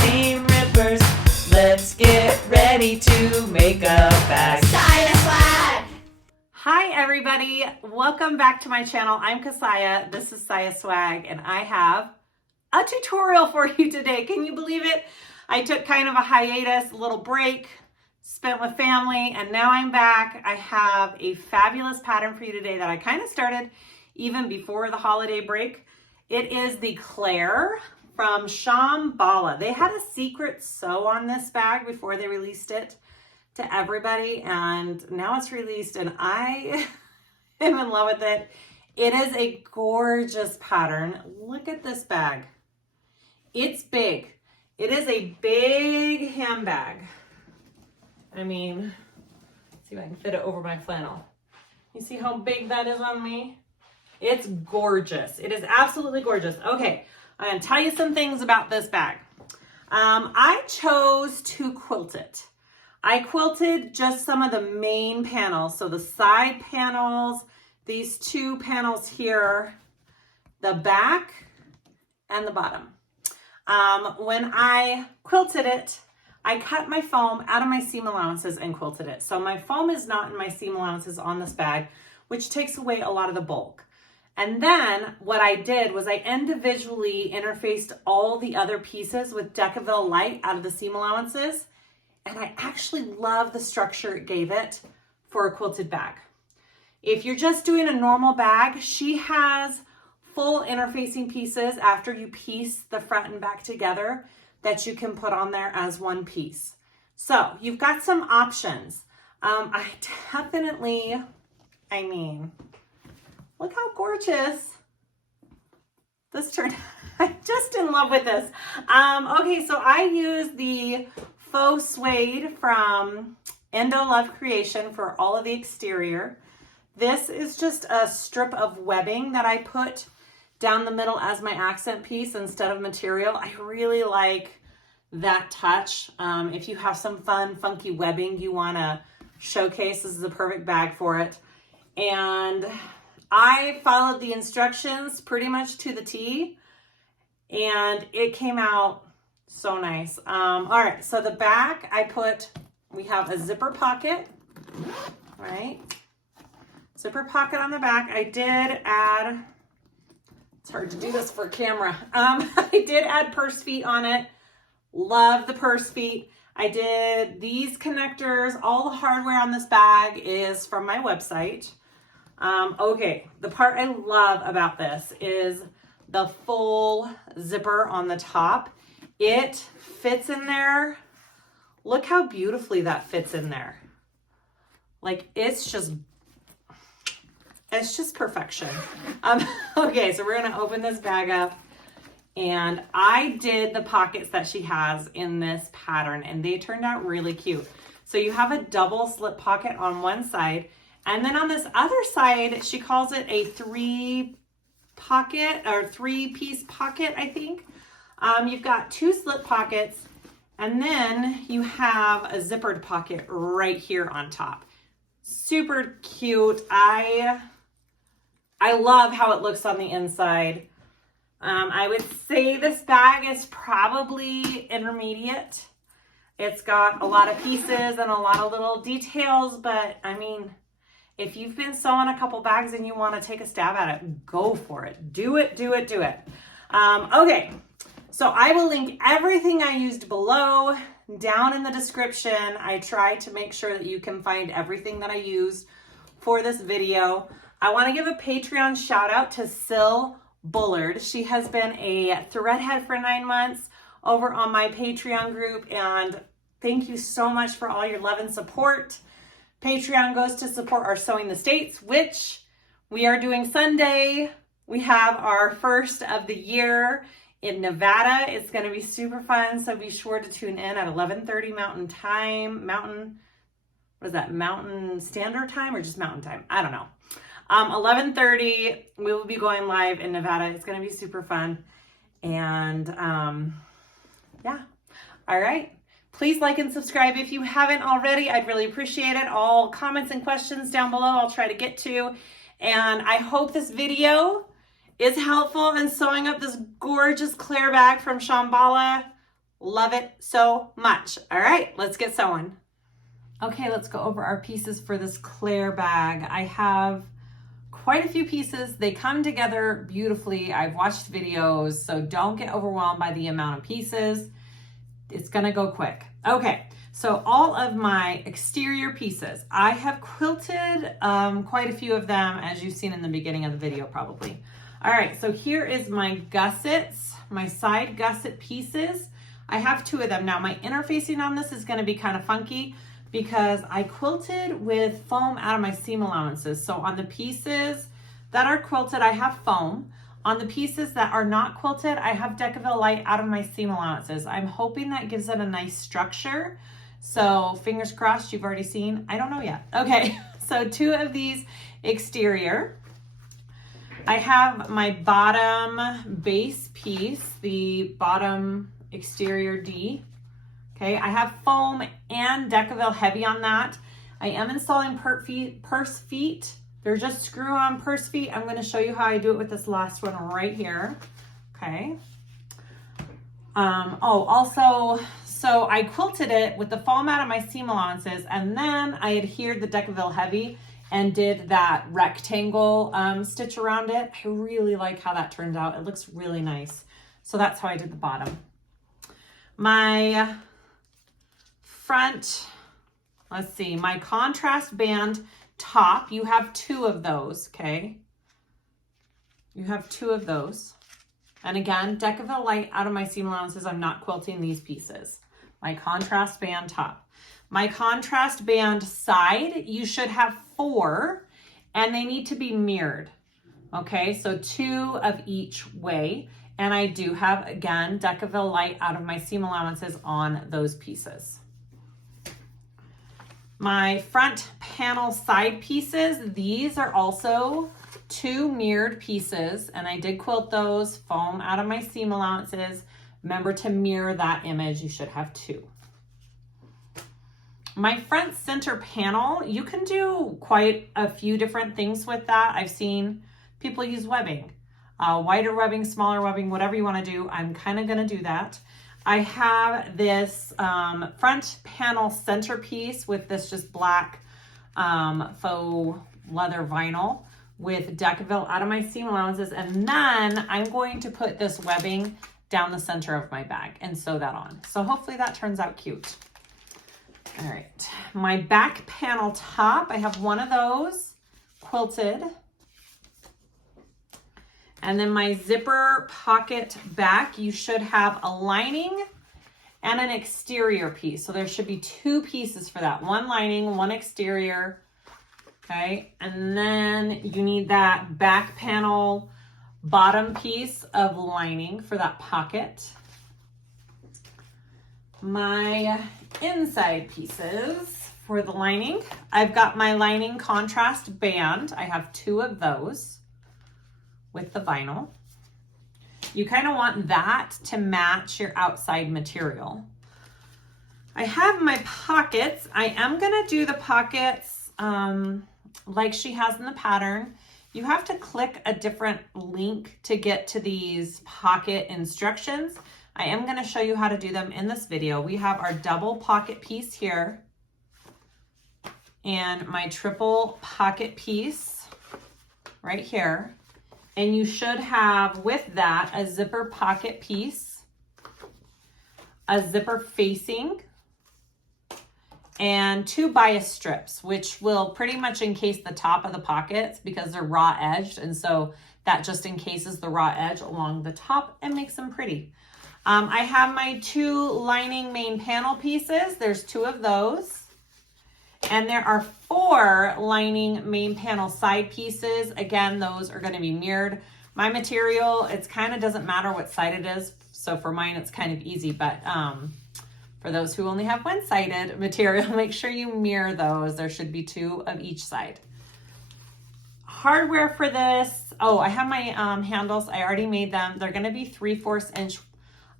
seam rippers. Let's get ready to make a bag. SiahSwag! Hi everybody, welcome back to my channel. I'm Siah, this is SiahSwag, and I have a tutorial for you today. Can you believe it? I took kind of a hiatus, a little break, spent with family, and now I'm back. I have a fabulous pattern for you today that I kind of started even before the holiday break. It is the Claire from Shamballa. They had a secret sew on this bag before they released it to everybody, and now it's released and I am in love with it. It is a gorgeous pattern. Look at this bag. It's big. It is a big handbag. I mean, let's see if I can fit it over my flannel. You see how big that is on me? It's gorgeous. It is absolutely gorgeous. Okay, I'm gonna tell you some things about this bag. I chose to quilt it. I quilted just some of the main panels. So the side panels, these two panels here, the back and the bottom. When I quilted it, I cut my foam out of my seam allowances and quilted it. So my foam is not in my seam allowances on this bag, which takes away a lot of the bulk. And then what I did was I individually interfaced all the other pieces with Decaville Light out of the seam allowances. And I actually love the structure it gave it for a quilted bag. If you're just doing a normal bag, she has full interfacing pieces after you piece the front and back together that you can put on there as one piece. So you've got some options. I mean, look how gorgeous this turned. I'm just in love with this. Okay, so I use the faux suede from Endo Love Creation for all of the exterior. This is just a strip of webbing that I put down the middle as my accent piece instead of material. I really like that touch. If you have some fun, funky webbing you want to showcase, this is a perfect bag for it. And I followed the instructions pretty much to the T, and it came out so nice. All right, so the back we have a zipper pocket, right? Zipper pocket on the back. I did add, it's hard to do this for camera. I did add purse feet on it. Love the purse feet. I did these connectors. All the hardware on this bag is from my website. Okay, the part I love about this is the full zipper on the top. It fits in there. Look how beautifully that fits in there. Like, it's just perfection. Okay, so we're gonna open this bag up, and I did the pockets that she has in this pattern, and they turned out really cute. So you have a double slip pocket on one side, and then on this other side, she calls it a three-piece pocket, I think. You've got two slip pockets, and then you have a zippered pocket right here on top. Super cute. I love how it looks on the inside. I would say this bag is probably intermediate. It's got a lot of pieces and a lot of little details, but I mean, if you've been sewing a couple bags and you want to take a stab at it, go for it. Do it, do it, do it. Okay, so I will link everything I used below down in the description. I try to make sure that you can find everything that I used for this video. I want to give a Patreon shout out to Sil Bullard. She has been a threadhead for 9 months over on my Patreon group, and thank you so much for all your love and support. Patreon goes to support our Sewing the States, which we are doing Sunday. We have our first of the year in Nevada. It's going to be super fun, so be sure to tune in at 11:30 Mountain Time. Mountain Standard Time or just Mountain Time? I don't know. 11:30, we will be going live in Nevada. It's going to be super fun. And yeah. All right. Please like and subscribe if you haven't already. I'd really appreciate it. All comments and questions down below I'll try to get to. And I hope this video is helpful in sewing up this gorgeous Claire bag from Shamballa. Love it so much. All right, let's get sewing. Okay, let's go over our pieces for this Claire bag. I have quite a few pieces. They come together beautifully. I've watched videos, so don't get overwhelmed by the amount of pieces. It's gonna go quick. Okay, so all of my exterior pieces, I have quilted quite a few of them, as you've seen in the beginning of the video probably. All right, so here is my gussets, my side gusset pieces. I have 2 of them. Now my interfacing on this is gonna be kind of funky because I quilted with foam out of my seam allowances. So on the pieces that are quilted, I have foam. On the pieces that are not quilted, I have Decaville Light out of my seam allowances. I'm hoping that gives it a nice structure. So fingers crossed, you've already seen. I don't know yet. Okay, so 2 of these exterior. I have my bottom base piece, the bottom exterior D. Okay, I have foam and Decaville heavy on that. I am installing purse feet. They're just screw-on purse feet. I'm gonna show you how I do it with this last one right here. Okay. So I quilted it with the foam out of my seam allowances, and then I adhered the Decaville heavy and did that rectangle stitch around it. I really like how that turned out. It looks really nice. So that's how I did the bottom. My front, let's see, my contrast band top, you have 2 of those, okay? You have 2 of those. And again, Decaville Light out of my seam allowances. I'm not quilting these pieces. My contrast band top. My contrast band side, you should have 4, and they need to be mirrored. Okay, so 2 of each way. And I do have, again, Decaville Light out of my seam allowances on those pieces. My front panel side pieces, these are also 2 mirrored pieces, and I did quilt those, foam out of my seam allowances. Remember to mirror that image, you should have 2. My front center panel, you can do quite a few different things with that. I've seen people use webbing, wider webbing, smaller webbing, whatever you want to do. I'm kind of going to do that. I have this front panel centerpiece with this just black faux leather vinyl with Decaville out of my seam allowances, and then I'm going to put this webbing down the center of my bag and sew that on. So hopefully that turns out cute. All right, my back panel top, I have 1 of those quilted. And then my zipper pocket back, you should have a lining and an exterior piece. So there should be 2 pieces for that. 1 lining, 1 exterior. Okay, and then you need that back panel bottom piece of lining for that pocket. My inside pieces for the lining, I've got my lining contrast band. I have 2 of those with the vinyl. You kind of want that to match your outside material. I have my pockets. I am going to do the pockets like she has in the pattern. You have to click a different link to get to these pocket instructions. I am going to show you how to do them in this video. We have our double pocket piece here and my triple pocket piece right here. And you should have with that a zipper pocket piece, a zipper facing, and 2 bias strips, which will pretty much encase the top of the pockets because they're raw edged. And so that just encases the raw edge along the top and makes them pretty. I have my 2 lining main panel pieces. There's 2 of those. And there are 4 lining main panel side pieces. Again, those are going to be mirrored. My material, it's kind of doesn't matter what side it is. So for mine, it's kind of easy. But for those who only have one-sided material, make sure you mirror those. There should be 2 of each side. Hardware for this. Oh, I have my handles. I already made them. They're going to be 3/4 inch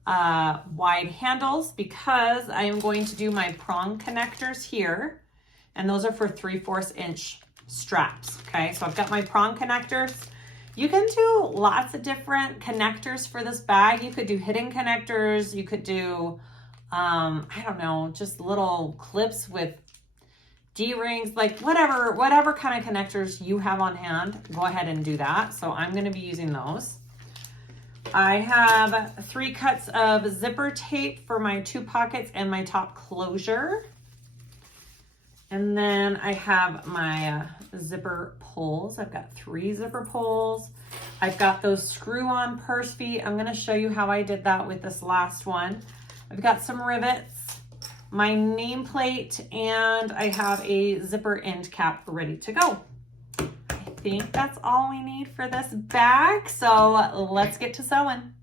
wide handles because I am going to do my prong connectors here. And those are for 3/4 inch straps. Okay, so I've got my prong connectors. You can do lots of different connectors for this bag. You could do hidden connectors. You could do, I don't know, just little clips with D-rings, like whatever kind of connectors you have on hand, go ahead and do that. So I'm going to be using those. I have 3 cuts of zipper tape for my 2 pockets and my top closure. And then I have my zipper pulls. I've got 3 zipper pulls. I've got those screw-on purse feet. I'm going to show you how I did that with this last one. I've got some rivets, my nameplate, and I have a zipper end cap ready to go. I think that's all we need for this bag, so let's get to sewing.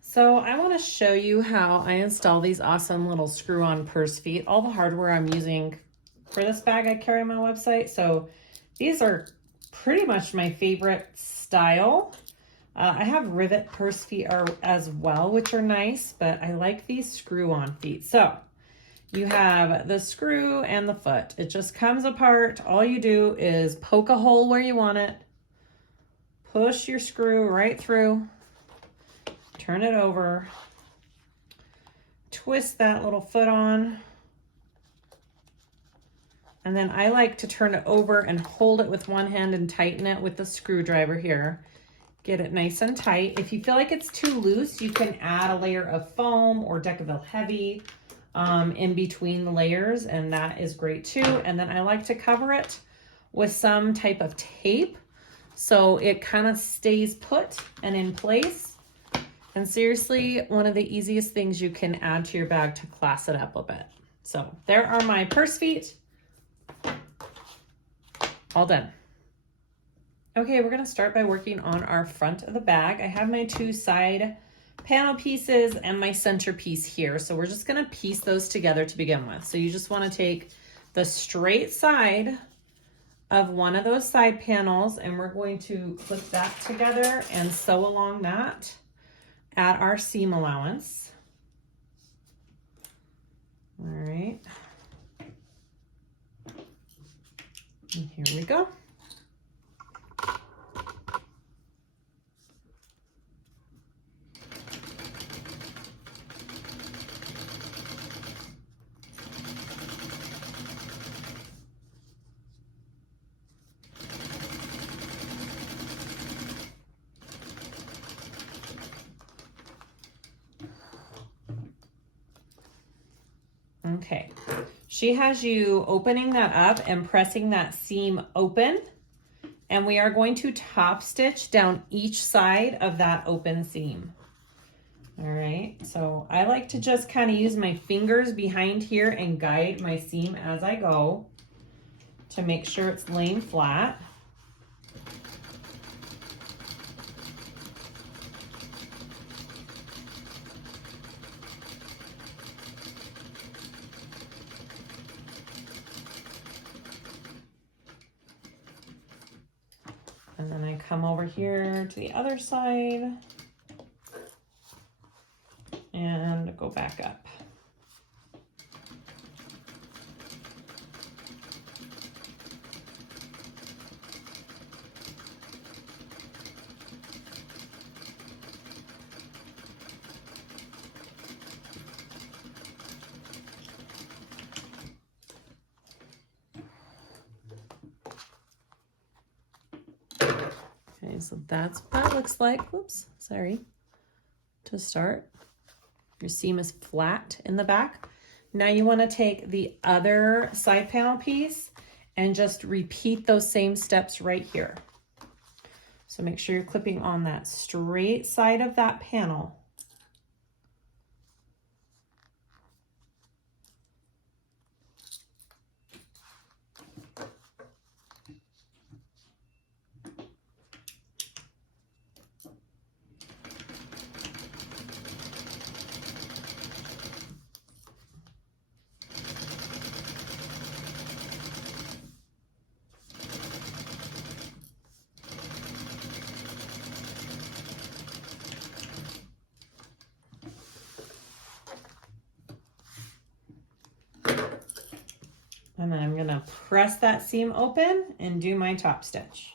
So I want to show you how I install these awesome little screw-on purse feet. All the hardware I'm using for this bag I carry on my website, so these are pretty much my favorite style. I have rivet purse feet as well, which are nice, but I like these screw-on feet. So you have the screw and the foot. It just comes apart. All you do is poke a hole where you want it, push your screw right through, turn it over, twist that little foot on, and then I like to turn it over and hold it with one hand and tighten it with the screwdriver here. Get it nice and tight. If you feel like it's too loose, you can add a layer of foam or Decaville Heavy in between the layers, and that is great too. And then I like to cover it with some type of tape so it kind of stays put and in place. And seriously, one of the easiest things you can add to your bag to class it up a bit. So there are my purse feet. All done. Okay, we're gonna start by working on our front of the bag. I have my 2 side panel pieces and my center piece here. So we're just gonna piece those together to begin with. So you just wanna take the straight side of one of those side panels and we're going to clip that together and sew along that at our seam allowance. All right. And here we go. Okay, she has you opening that up and pressing that seam open, and we are going to top stitch down each side of that open seam. All right, so I like to just kind of use my fingers behind here and guide my seam as I go to make sure it's laying flat. And then I come over here to the other side and go back up. Okay, so that's what it looks like. Whoops, sorry. To start, your seam is flat in the back. Now you want to take the other side panel piece and just repeat those same steps right here. So make sure you're clipping on that straight side of that panel. And then I'm gonna press that seam open and do my top stitch.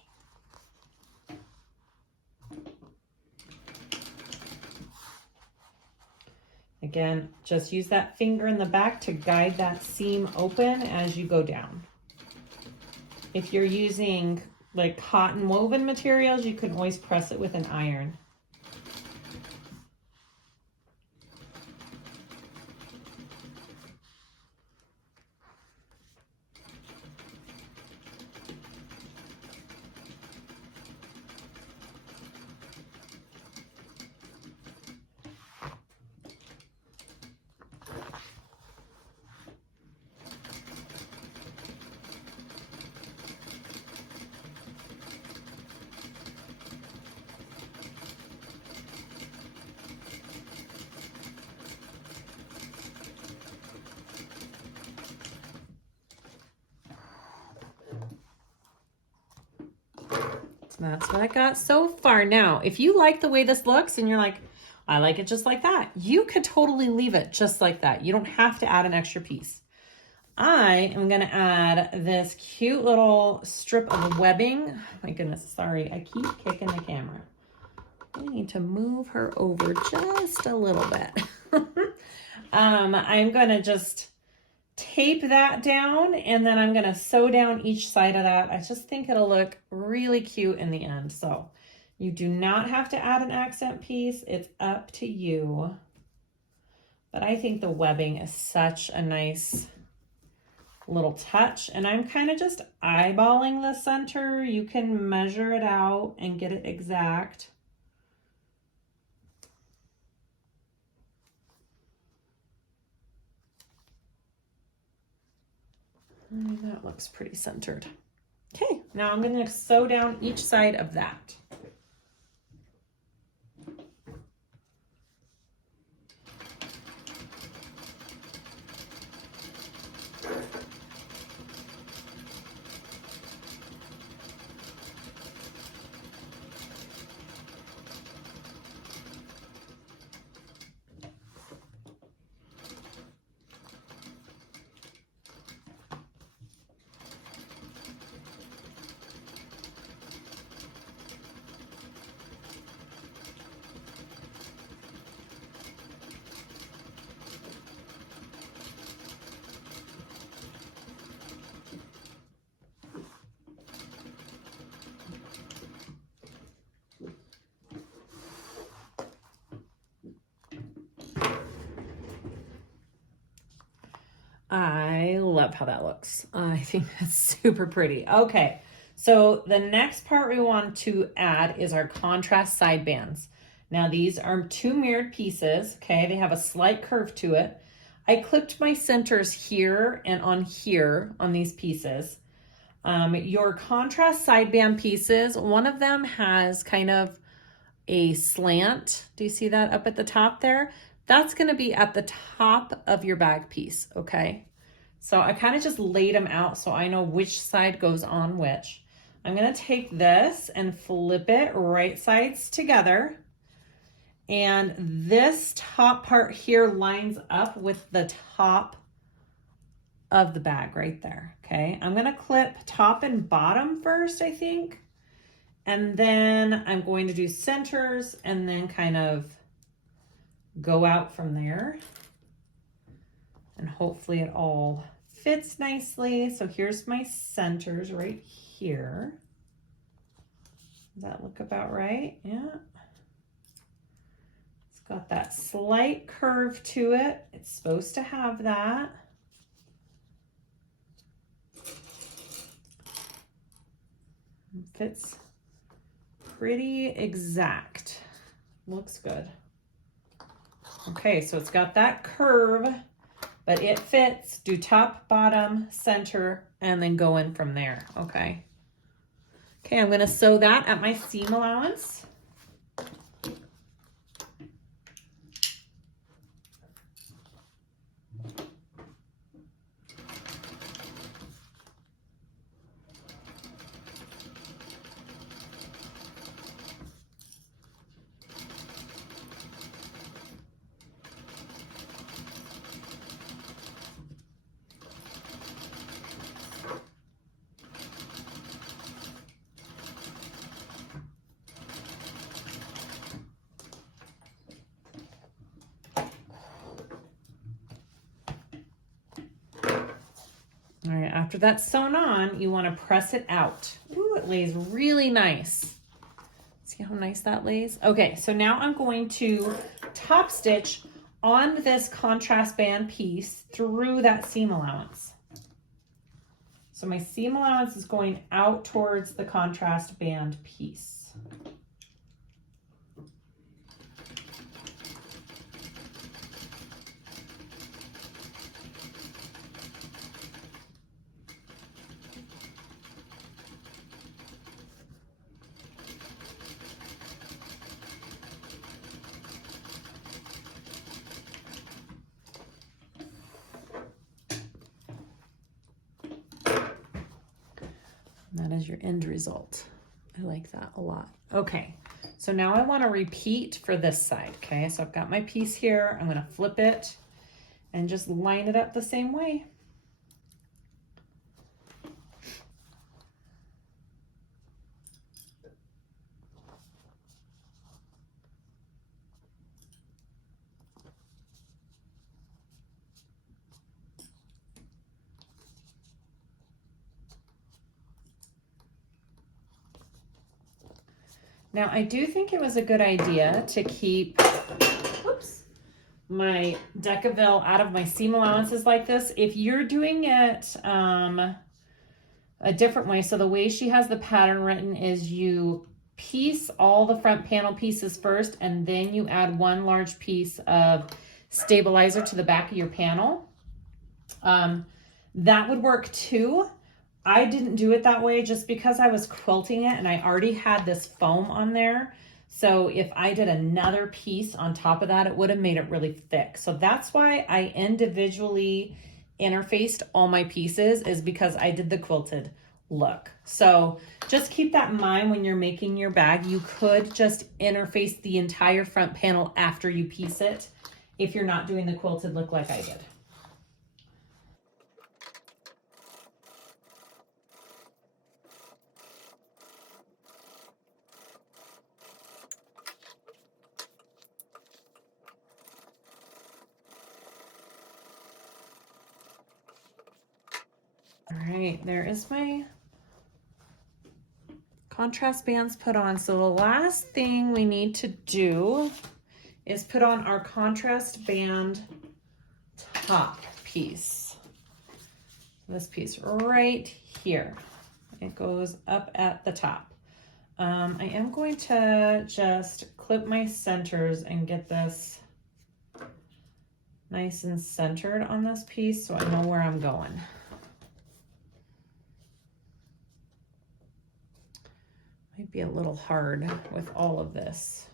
Again, just use that finger in the back to guide that seam open as you go down. If you're using like cotton woven materials, you can always press it with an iron. That's what I got so far. Now, if you like the way this looks and you're like, I like it just like that, you could totally leave it just like that. You don't have to add an extra piece. I am going to add this cute little strip of webbing. Oh my goodness, sorry, I keep kicking the camera. I need to move her over just a little bit. I'm going to just tape that down, and then I'm going to sew down each side of that. I just think it'll look really cute in the end. So you do not have to add an accent piece. It's up to you. But I think the webbing is such a nice little touch, and I'm kind of just eyeballing the center. You can measure it out and get it exact. That looks pretty centered. Okay, now I'm going to sew down each side of that. I love how that looks. I think that's super pretty. Okay, so the next part we want to add is our contrast side bands. Now these are 2 mirrored pieces, okay? They have a slight curve to it. I clipped my centers here and on here on these pieces. Your contrast side band pieces, one of them has kind of a slant. Do you see that up at the top there? That's going to be at the top of your bag piece, okay? So I kind of just laid them out so I know which side goes on which. I'm going to take this and flip it right sides together. And this top part here lines up with the top of the bag right there, okay? I'm going to clip top and bottom first, I think. And then I'm going to do centers and then kind of go out from there, and hopefully it all fits nicely. So here's my centers right here. Does that look about right? Yeah. It's got that slight curve to it. It's supposed to have that. It fits pretty exact. Looks good. Okay, so it's got that curve, but it fits. Do top, bottom, center, and then go in from there, okay? Okay, I'm gonna sew that at my seam allowance. All right, after that's sewn on, you want to press it out. Ooh, it lays really nice. See how nice that lays? Okay, so now I'm going to top stitch on this contrast band piece through that seam allowance. So my seam allowance is going out towards the contrast band piece. That is your end result. I like that a lot. Okay, so now I want to repeat for this side. Okay, so I've got my piece here. I'm going to flip it and just line it up the same way. Now, I do think it was a good idea to keep, my Decaville out of my seam allowances like this. If you're doing it a different way, so the way she has the pattern written is you piece all the front panel pieces first, and then you add one large piece of stabilizer to the back of your panel. That would work too. I didn't do it that way just because I was quilting it and I already had this foam on there. So if I did another piece on top of that, it would have made it really thick. So that's why I individually interfaced all my pieces, is because I did the quilted look. So just keep that in mind when you're making your bag. You could just interface the entire front panel after you piece it if you're not doing the quilted look like I did. All right, there is my contrast bands put on. So the last thing we need to do is put on our contrast band top piece. This piece right here. It goes up at the top. I am going to just clip my centers and get this nice and centered on this piece so I know where I'm going. Might be a little hard with all of this.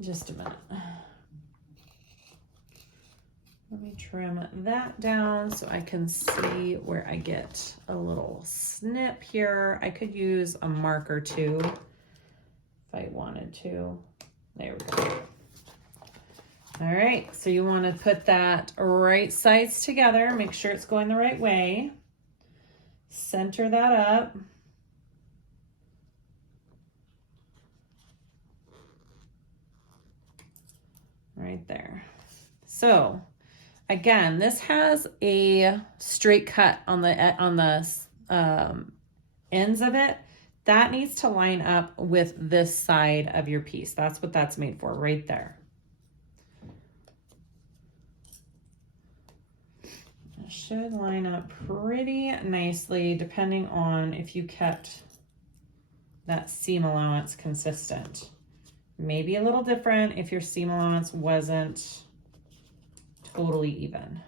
Just a minute. Let me trim that down so I can see where I get a little snip here. I could use a marker too if I wanted to. There we go. All right, so you want to put that right sides together. Make sure it's going the right way. Center that up. Right there. So again, this has a straight cut on the ends of it. That needs to line up with this side of your piece. That's what that's made for, right there. It should line up pretty nicely depending on if you kept that seam allowance consistent. Maybe a little different if your seam allowance wasn't totally even.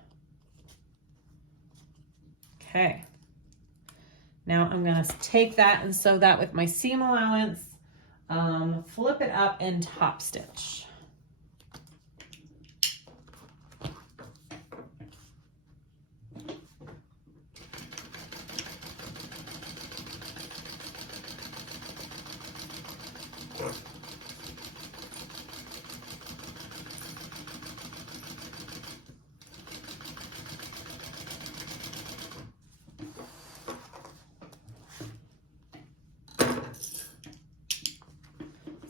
Okay. Now I'm gonna take that and sew that with my seam allowance, flip it up and top stitch.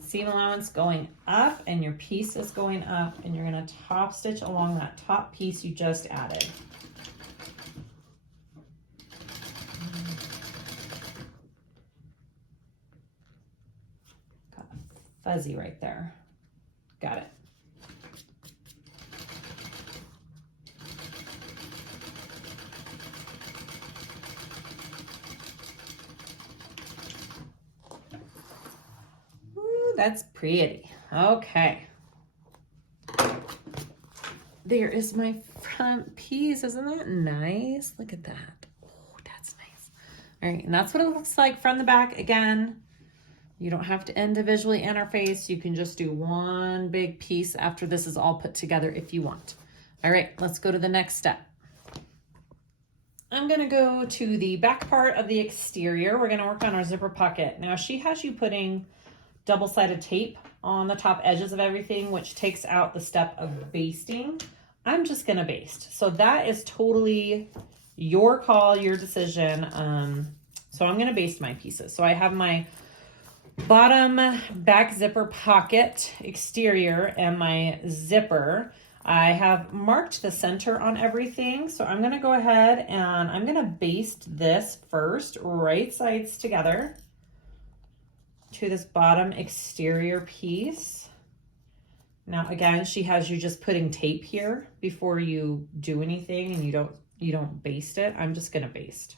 Seam allowance going up and your piece is going up, and you're going to top stitch along that top piece you just added. fuzzy right there. Got it. Ooh, that's pretty. Okay. There is my front piece. Isn't that nice? Look at that. Oh, that's nice. All right, and that's what it looks like from the back. Again, you don't have to individually interface. You can just do one big piece after this is all put together if you want. All right, let's go to the next step. I'm gonna go to the back part of the exterior. We're gonna work on our zipper pocket. Now she has you putting double-sided tape on the top edges of everything, which takes out the step of basting. I'm just gonna baste. So that is totally your call, your decision. So I'm gonna baste my pieces. So I have my bottom back zipper pocket exterior and my zipper. I have marked the center on everything. So I'm gonna go ahead and I'm gonna baste this first, right sides together to this bottom exterior piece. Now again, she has you just putting tape here before you do anything, and you don't baste it. I'm just gonna baste.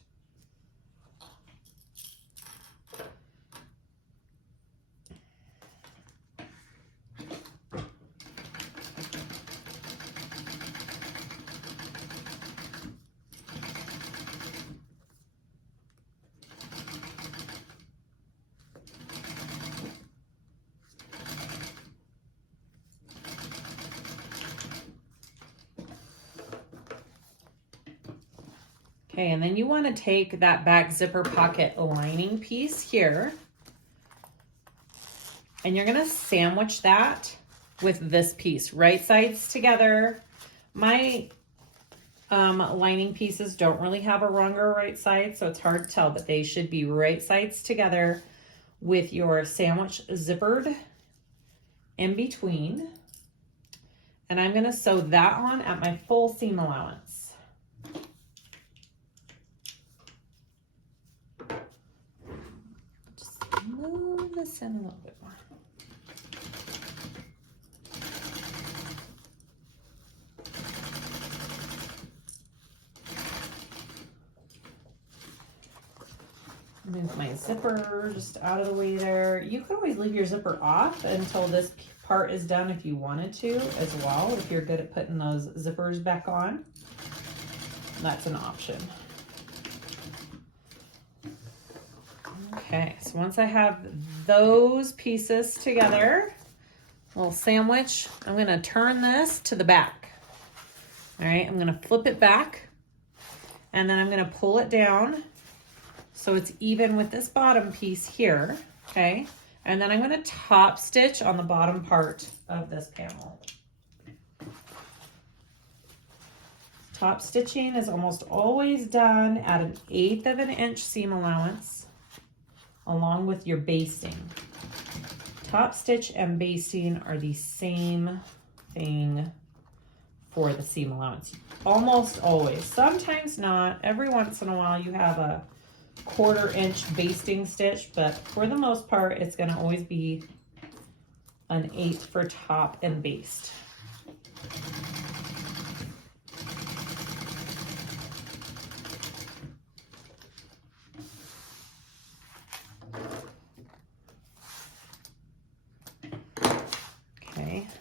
Okay, and then you want to take that back zipper pocket lining piece here, and you're going to sandwich that with this piece, right sides together. My lining pieces don't really have a wrong or right side, so it's hard to tell, but they should be right sides together with your sandwich zippered in between. And I'm going to sew that on at my full seam allowance. Move this in a little bit more. Move my zipper just out of the way there. You could always leave your zipper off until this part is done if you wanted to as well, if you're good at putting those zippers back on. That's an option. Okay, so once I have those pieces together, little sandwich, I'm gonna turn this to the back. All right, I'm gonna flip it back, and then I'm gonna pull it down so it's even with this bottom piece here, okay? And then I'm gonna top stitch on the bottom part of this panel. Top stitching is almost always done at 1/8 of an inch seam allowance, along with your basting. Top stitch and basting are the same thing for the seam allowance. Almost always. Sometimes not. Every once in a while you have a 1/4 inch basting stitch, but for the most part, it's gonna always be 1/8 for top and baste.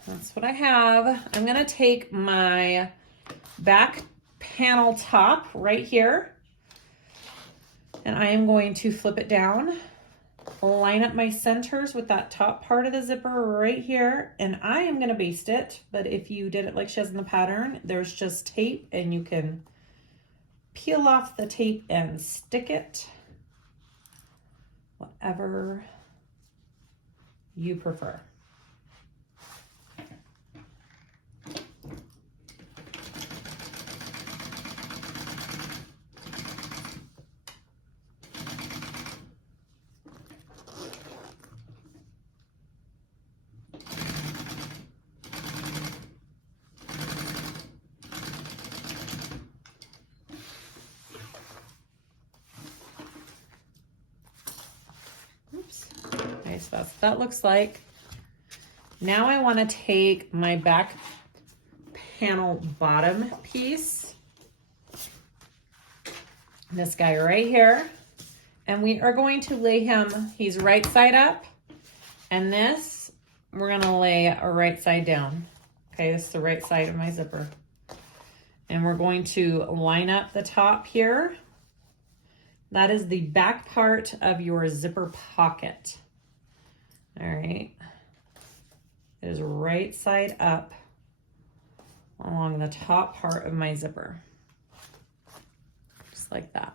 That's what I have. I'm gonna take my back panel top right here, and I am going to flip it down, line up my centers with that top part of the zipper right here, and I am gonna baste it, but if you did it like she has in the pattern, there's just tape, and you can peel off the tape and stick it, whatever you prefer. Oops. Okay, so that's what that looks like. Now I want to take my back panel bottom piece, this guy right here, and we are going to lay him, he's right side up, and this, we're gonna lay a right side down. Okay, this is the right side of my zipper. And we're going to line up the top here. That is the back part of your zipper pocket. All right, it is right side up along the top part of my zipper, just like that.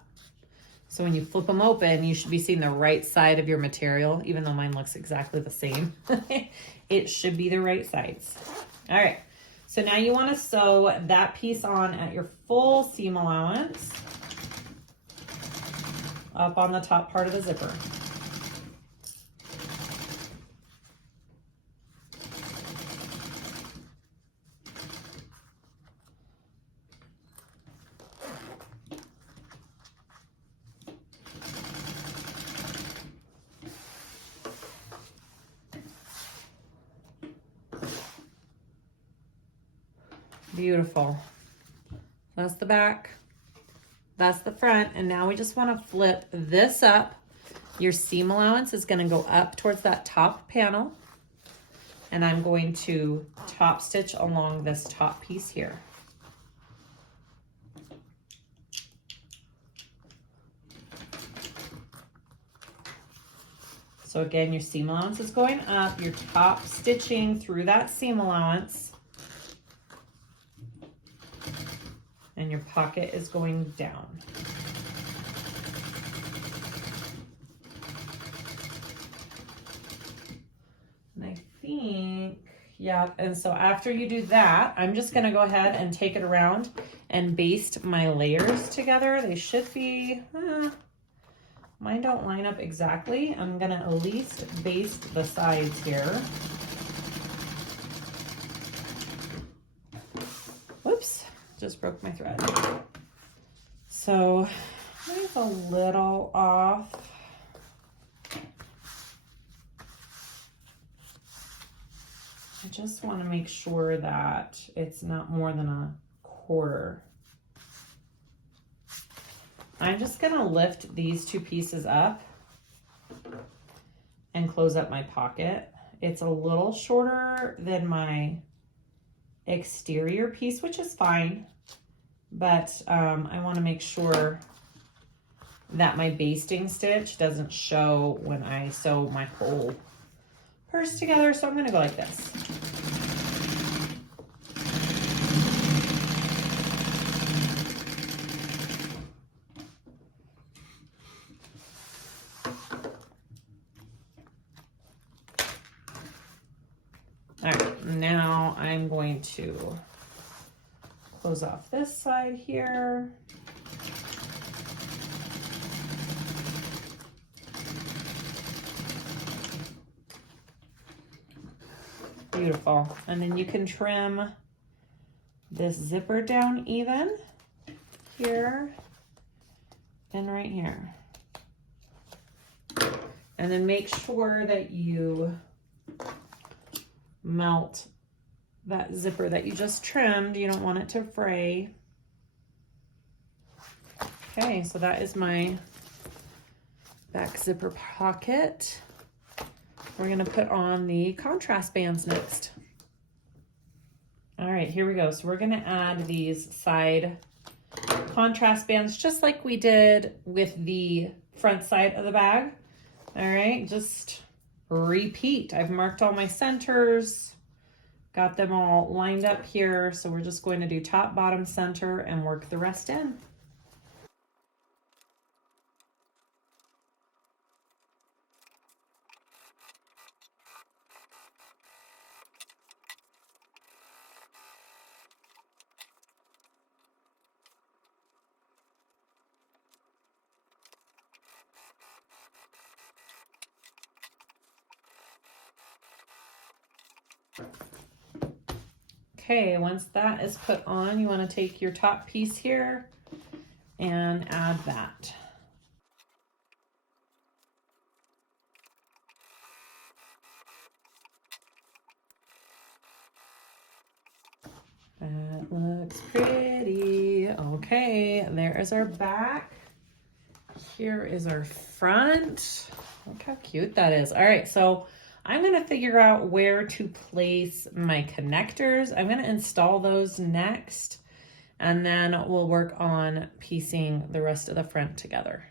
So when you flip them open, you should be seeing the right side of your material, even though mine looks exactly the same. It should be the right sides. All right, so now you want to sew that piece on at your full seam allowance up on the top part of the zipper. Beautiful. That's the back, that's the front, and now we just want to flip this up. Your seam allowance is going to go up towards that top panel, and I'm going to top stitch along this top piece here. So again, your seam allowance is going up, you're top stitching through that seam allowance, and your pocket is going down. And I think, yeah, and so after you do that, I'm just gonna go ahead and take it around and baste my layers together. They should be, mine don't line up exactly. I'm gonna at least baste the sides here. Whoops. Just broke my thread. So mine's a little off. I just want to make sure that it's not more than a quarter. I'm just going to lift these two pieces up and close up my pocket. It's a little shorter than my exterior piece, which is fine, but I want to make sure that my basting stitch doesn't show when I sew my whole purse together, so I'm going to go like this. All right, now I'm going to close off this side here. Beautiful. And then you can trim this zipper down even here and right here. And then make sure that you melt that zipper that you just trimmed. You don't want it to fray. Okay, so that is my back zipper pocket. We're gonna put on the contrast bands next. All right, here we go. So we're gonna add these side contrast bands just like we did with the front side of the bag. All right, just repeat. I've marked all my centers, got them all lined up here. So we're just going to do top, bottom, center, and work the rest in. Okay, once that is put on, you want to take your top piece here and add that. That looks pretty. Okay, there is our back. Here is our front. Look how cute that is. All right, so I'm gonna figure out where to place my connectors. I'm gonna install those next, and then we'll work on piecing the rest of the front together.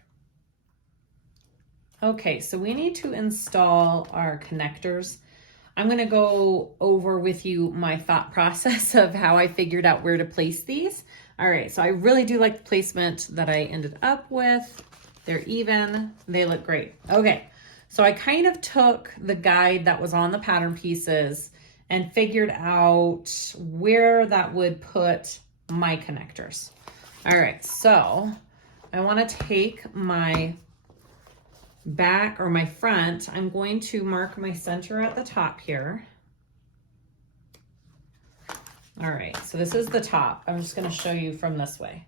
Okay, so we need to install our connectors. I'm gonna go over with you my thought process of how I figured out where to place these. All right, so I really do like the placement that I ended up with. They're even, they look great. Okay, so I kind of took the guide that was on the pattern pieces and figured out where that would put my connectors. All right, so I wanna take my back or my front. I'm going to mark my center at the top here. All right, so this is the top. I'm just gonna show you from this way.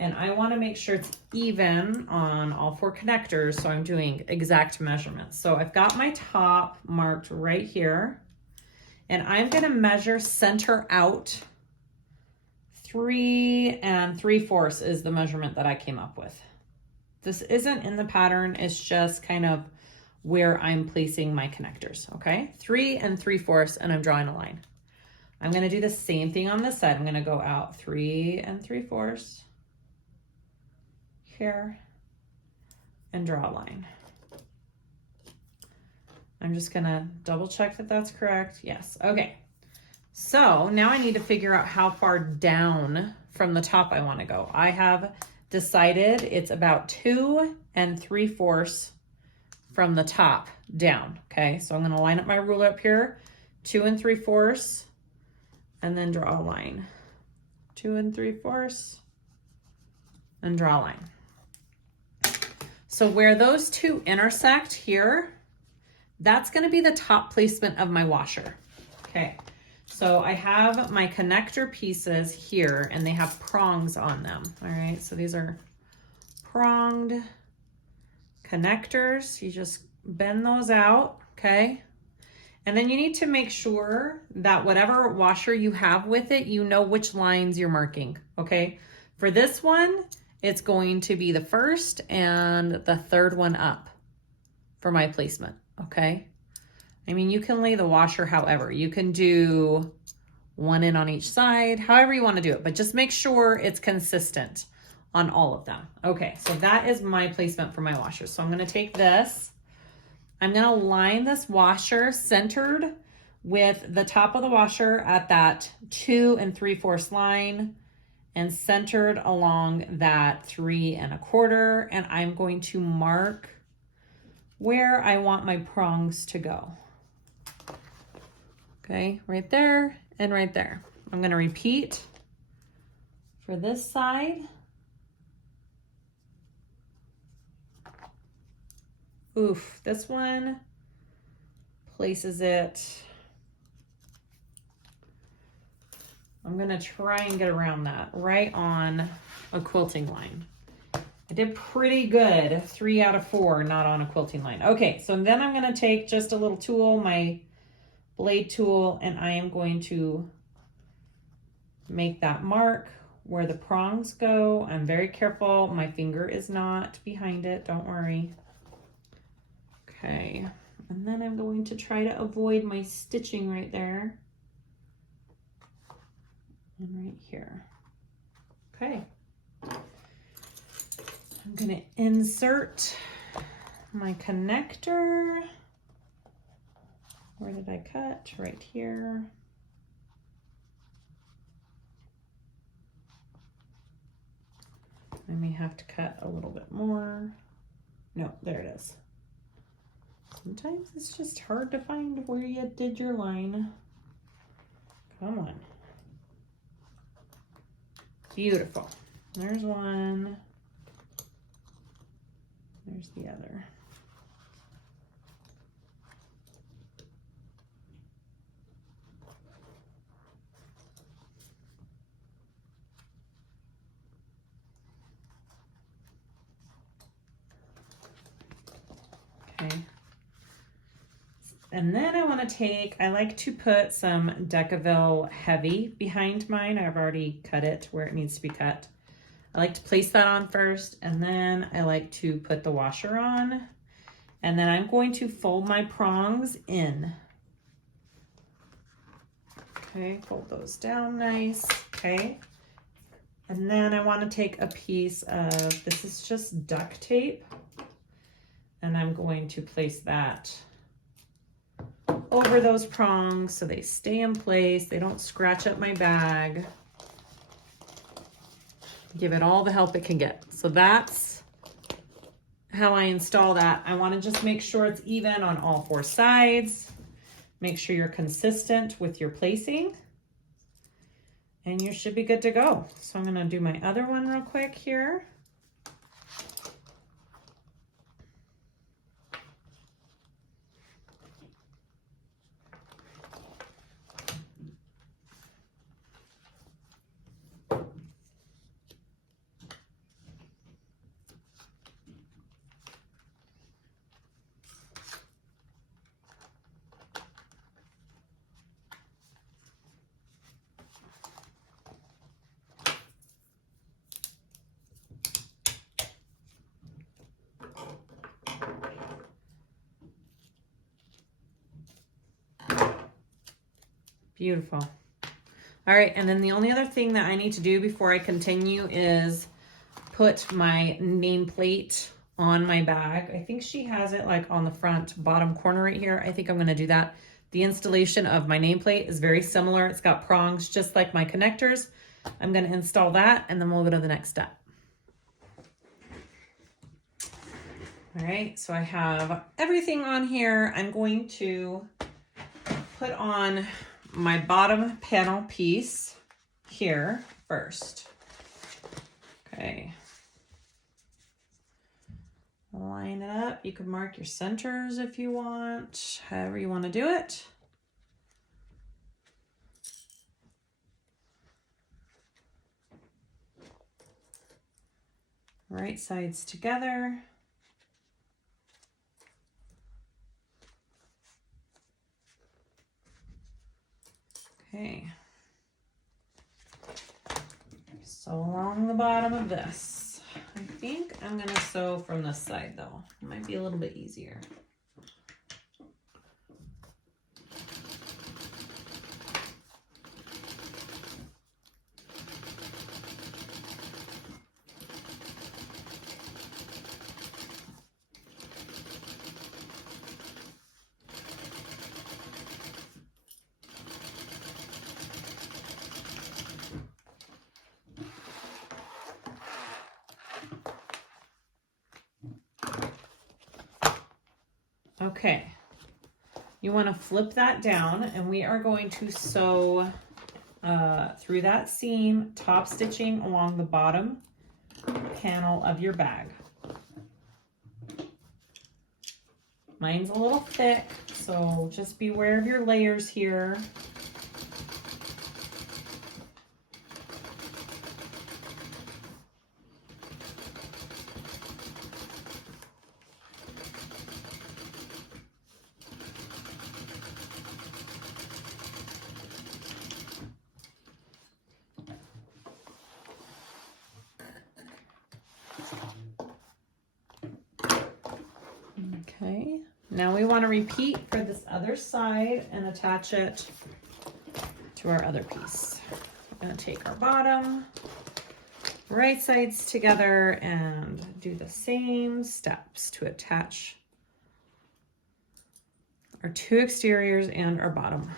And I wanna make sure it's even on all 4 connectors, so I'm doing exact measurements. So I've got my top marked right here, and I'm gonna measure center out. 3 3/4 is the measurement that I came up with. This isn't in the pattern, it's just kind of where I'm placing my connectors, okay? 3 3/4, and I'm drawing a line. I'm gonna do the same thing on this side. I'm gonna go out 3 3/4 here and draw a line. I'm just gonna double check that that's correct. Yes, okay. So now I need to figure out how far down from the top I wanna go. I have decided it's about 2 3/4 from the top down. Okay, so I'm gonna line up my ruler up here, 2 3/4, and then draw a line. 2 3/4, and draw a line. So where those two intersect here, that's gonna be the top placement of my washer. Okay, so I have my connector pieces here, and they have prongs on them. All right, so these are pronged connectors. You just bend those out, okay? And then you need to make sure that whatever washer you have with it, you know which lines you're marking, okay? For this one, it's going to be the first and the third one up for my placement, okay? I mean, you can lay the washer however. You can do 1 in on each side, however you want to do it, but just make sure it's consistent on all of them. Okay, so that is my placement for my washer. So I'm going to take this. I'm going to line this washer centered with the top of the washer at that 2 3/4 line and centered along that 3 1/4. And I'm going to mark where I want my prongs to go. Okay, right there and right there. I'm gonna repeat for this side. Oof, this one places it. I'm gonna try and get around that right on a quilting line. I did pretty good, 3 out of 4, not on a quilting line. Okay, so then I'm gonna take just a little tool, my blade tool, and I am going to make that mark where the prongs go. I'm very careful. My finger is not behind it. Don't worry. Okay. And then I'm going to try to avoid my stitching right there. And right here. Okay. I'm going to insert my connector. Where did I cut? Right here. I may have to cut a little bit more. No, there it is. Sometimes it's just hard to find where you did your line. Come on. Beautiful. There's one. There's the other. Okay. And then I want to take, I like to put some Decaville Heavy behind mine. I've already cut it where it needs to be cut. I like to place that on first, and then I like to put the washer on. And then I'm going to fold my prongs in. Okay, fold those down nice, okay. And then I want to take a piece of, this is just duct tape, and I'm going to place that over those prongs so they stay in place, they don't scratch up my bag. Give it all the help it can get. So that's how I install that. I want to just make sure it's even on all four sides. Make sure you're consistent with your placing, and you should be good to go. So I'm going to do my other one real quick here. Beautiful. All right, and then the only other thing that I need to do before I continue is put my nameplate on my bag. I think she has it like on the front bottom corner right here. I think I'm gonna do that. The installation of my nameplate is very similar. It's got prongs just like my connectors. I'm gonna install that, and then we'll go to the next step. All right, so I have everything on here. I'm going to put on my bottom panel piece here first. Okay. Line it up. You can mark your centers if you want, however you want to do it. Right sides together. Okay, so along the bottom of this, I think I'm gonna sew from this side though. It might be a little bit easier. Okay, you want to flip that down, and we are going to sew through that seam, top stitching along the bottom panel of your bag. Mine's a little thick, so just be aware of your layers here. Okay, now we want to repeat for this other side and attach it to our other piece. We're going to take our bottom, right sides together, and do the same steps to attach our two exteriors and our bottom.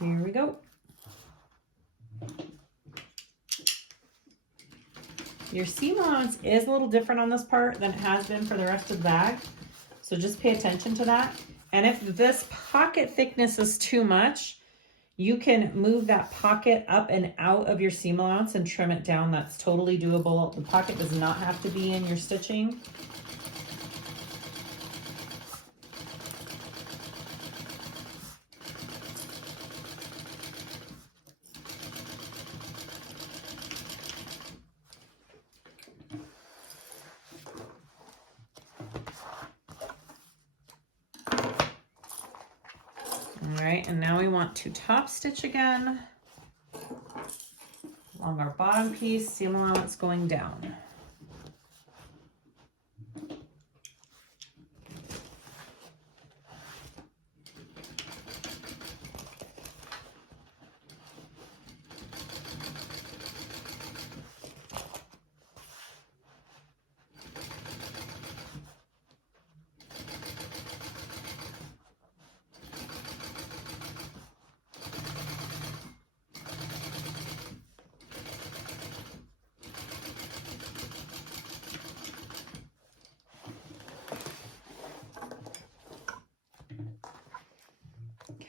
Here we go. Your seam allowance is a little different on this part than it has been for the rest of the bag, so just pay attention to that. And if this pocket thickness is too much, You can move that pocket up and out of your seam allowance and trim it down. That's totally doable. The pocket does not have to be in your stitching. All right, and now we want to top stitch again along our bottom piece, seam allowance going down.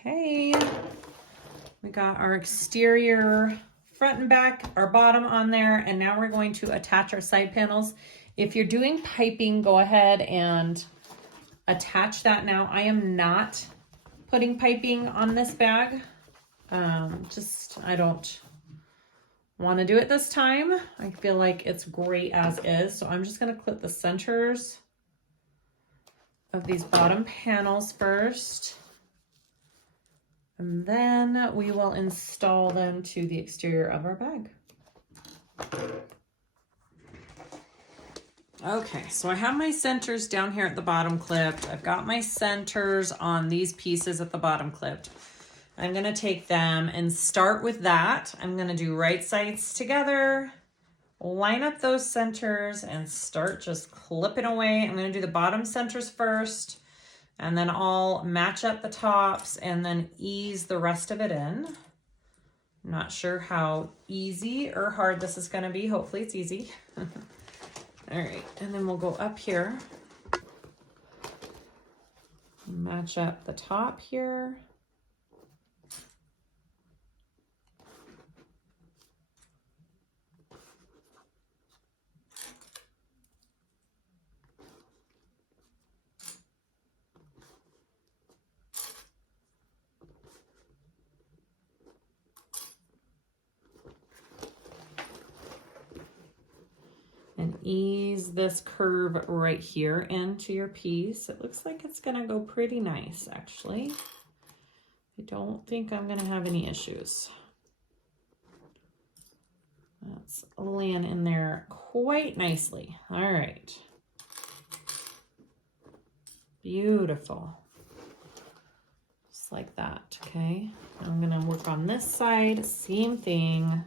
Okay, we got our exterior front and back, our bottom on there, and now we're going to attach our side panels. If you're doing piping, go ahead and attach that now. I am not putting piping on this bag. I don't want to do it this time. I feel like it's great as is. So I'm just going to clip the centers of these bottom panels first. And then we will install them to the exterior of our bag. Okay, so I have my centers down here at the bottom clipped. I've got my centers on these pieces at the bottom clipped. I'm gonna take them and start with that. I'm gonna do right sides together, line up those centers and start just clipping away. I'm gonna do the bottom centers first, and then I'll match up the tops and then ease the rest of it in. I'm not sure how easy or hard this is gonna be. Hopefully it's easy. All right, and then we'll go up here. Match up the top here. And ease this curve right here into your piece. It looks like it's gonna go pretty nice, actually. I don't think I'm gonna have any issues. That's laying in there quite nicely. All right. Beautiful. Just like that, okay? I'm gonna work on this side, same thing.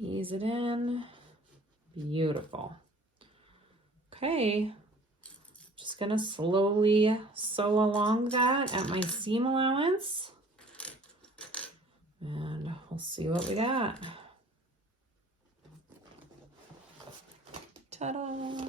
Ease it in. Beautiful. Okay, just gonna slowly sew along that at my seam allowance, and we'll see what we got. Ta-da!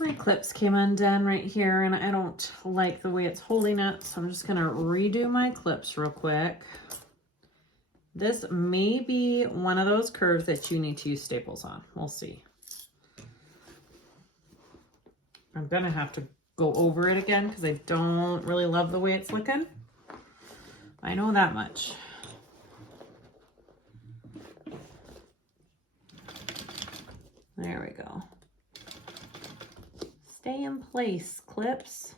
My clips came undone right here and I don't like the way it's holding it, so I'm just gonna redo my clips real quick. This may be one of those curves that you need to use staples on. We'll see. I'm gonna have to go over it again because I don't really love the way it's looking. I know that much. There we go. Stay in place, clips.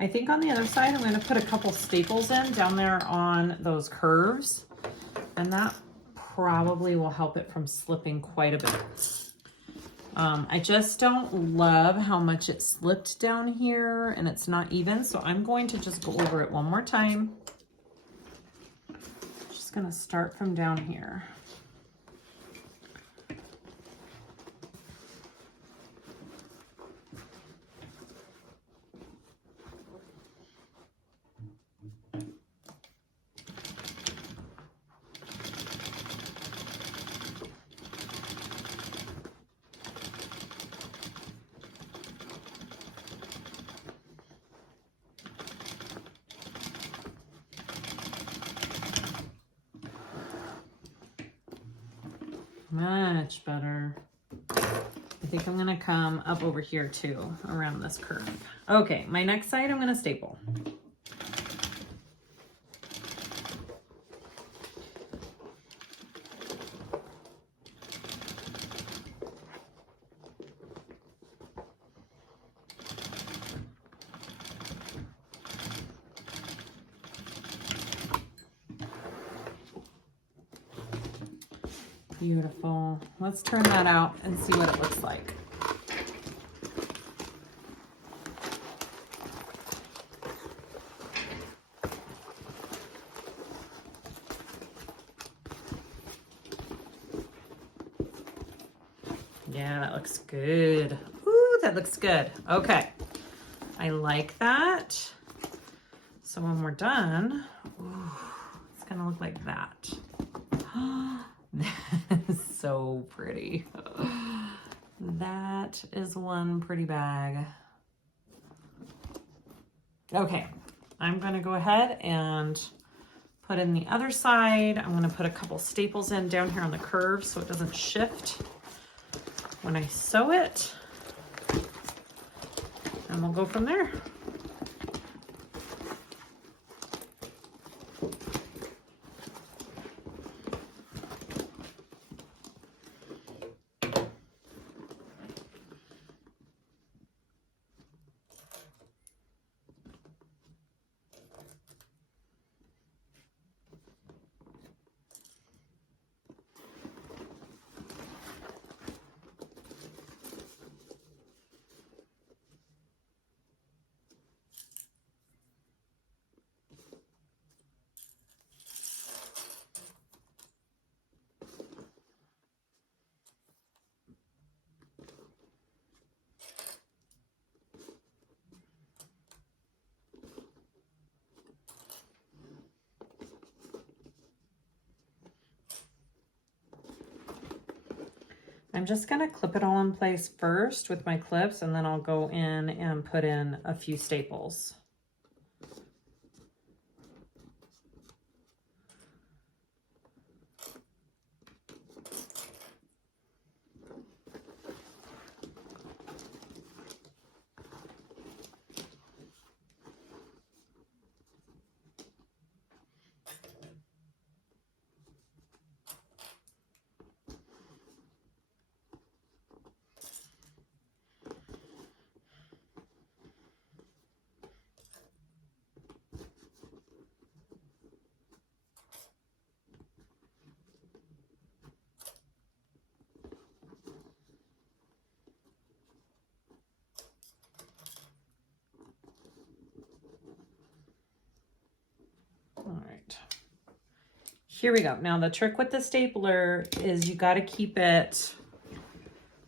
I think on the other side, I'm going to put a couple staples in down there on those curves, and that probably will help it from slipping quite a bit. I just don't love how much it slipped down here and it's not even, so I'm going to just go over it one more time. Just going to start from down here. Much better. I think I'm gonna come up over here too, around this curve. Okay, my next side I'm gonna staple. Beautiful. Let's turn that out and see what it looks like. Yeah, that looks good. Ooh, that looks good. Okay. I like that. So when we're done, ooh, it's gonna look like that. That is so pretty. That is one pretty bag. Okay, I'm gonna go ahead and put in the other side. I'm gonna put a couple staples in down here on the curve so it doesn't shift when I sew it. And we'll go from there. I'm just gonna clip it all in place first with my clips, and then I'll go in and put in a few staples. here we go. Now the trick with the stapler is you got to keep it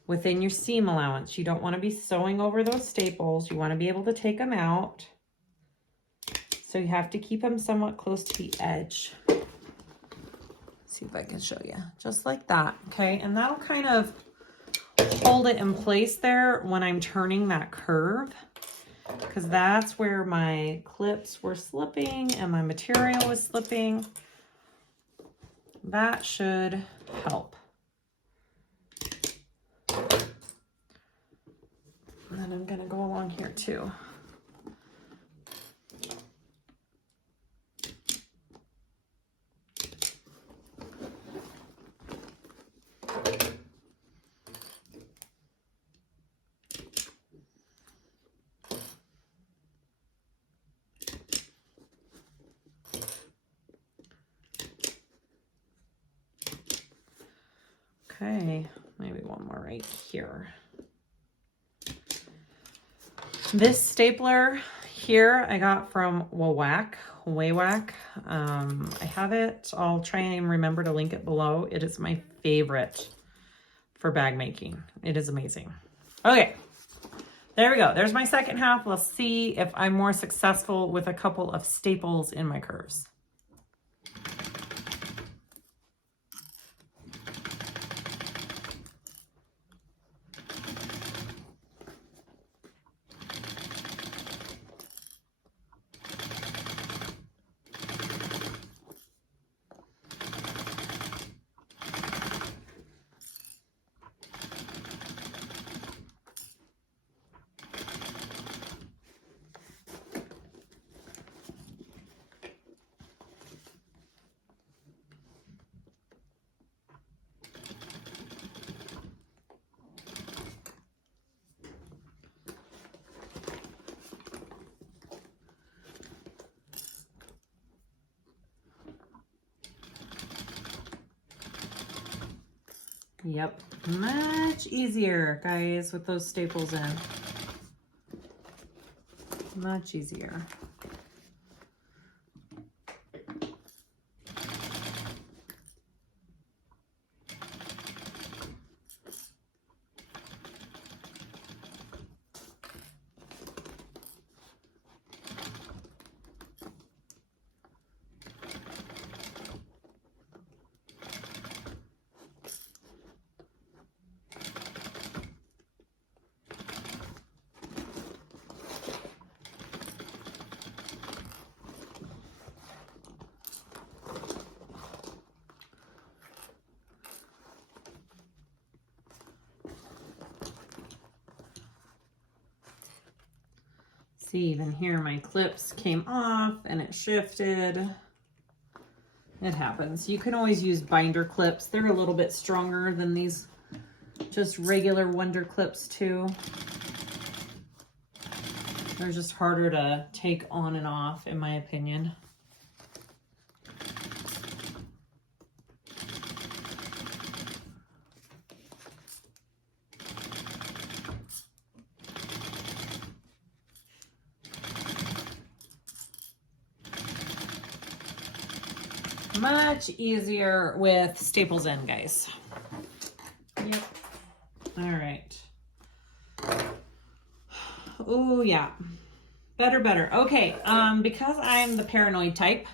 within your seam allowance. You don't want to be sewing over those staples. You want to be able to take them out. So you have to keep them somewhat close to the edge. Let's see if I can show you. Just like that, okay? And that'll kind of hold it in place there when I'm turning that curve, because that's where my clips were slipping and my material was slipping. That should help. And then I'm going to go along here too. Okay, maybe one more right here. This stapler here I got from Waywack. I have it. I'll try and remember to link it below. It is my favorite for bag making. It is amazing. Okay, there we go. There's my second half. Let's see if I'm more successful with a couple of staples in my curves. Yep, much easier, guys, with those staples in. Much easier. See, even here my clips came off and it shifted. It happens. You can always use binder clips. They're a little bit stronger than these just regular Wonder clips too. They're just harder to take on and off, in my opinion. Much easier with staples in, guys. Yep. All right. Oh yeah. Better. Okay, because I'm the paranoid type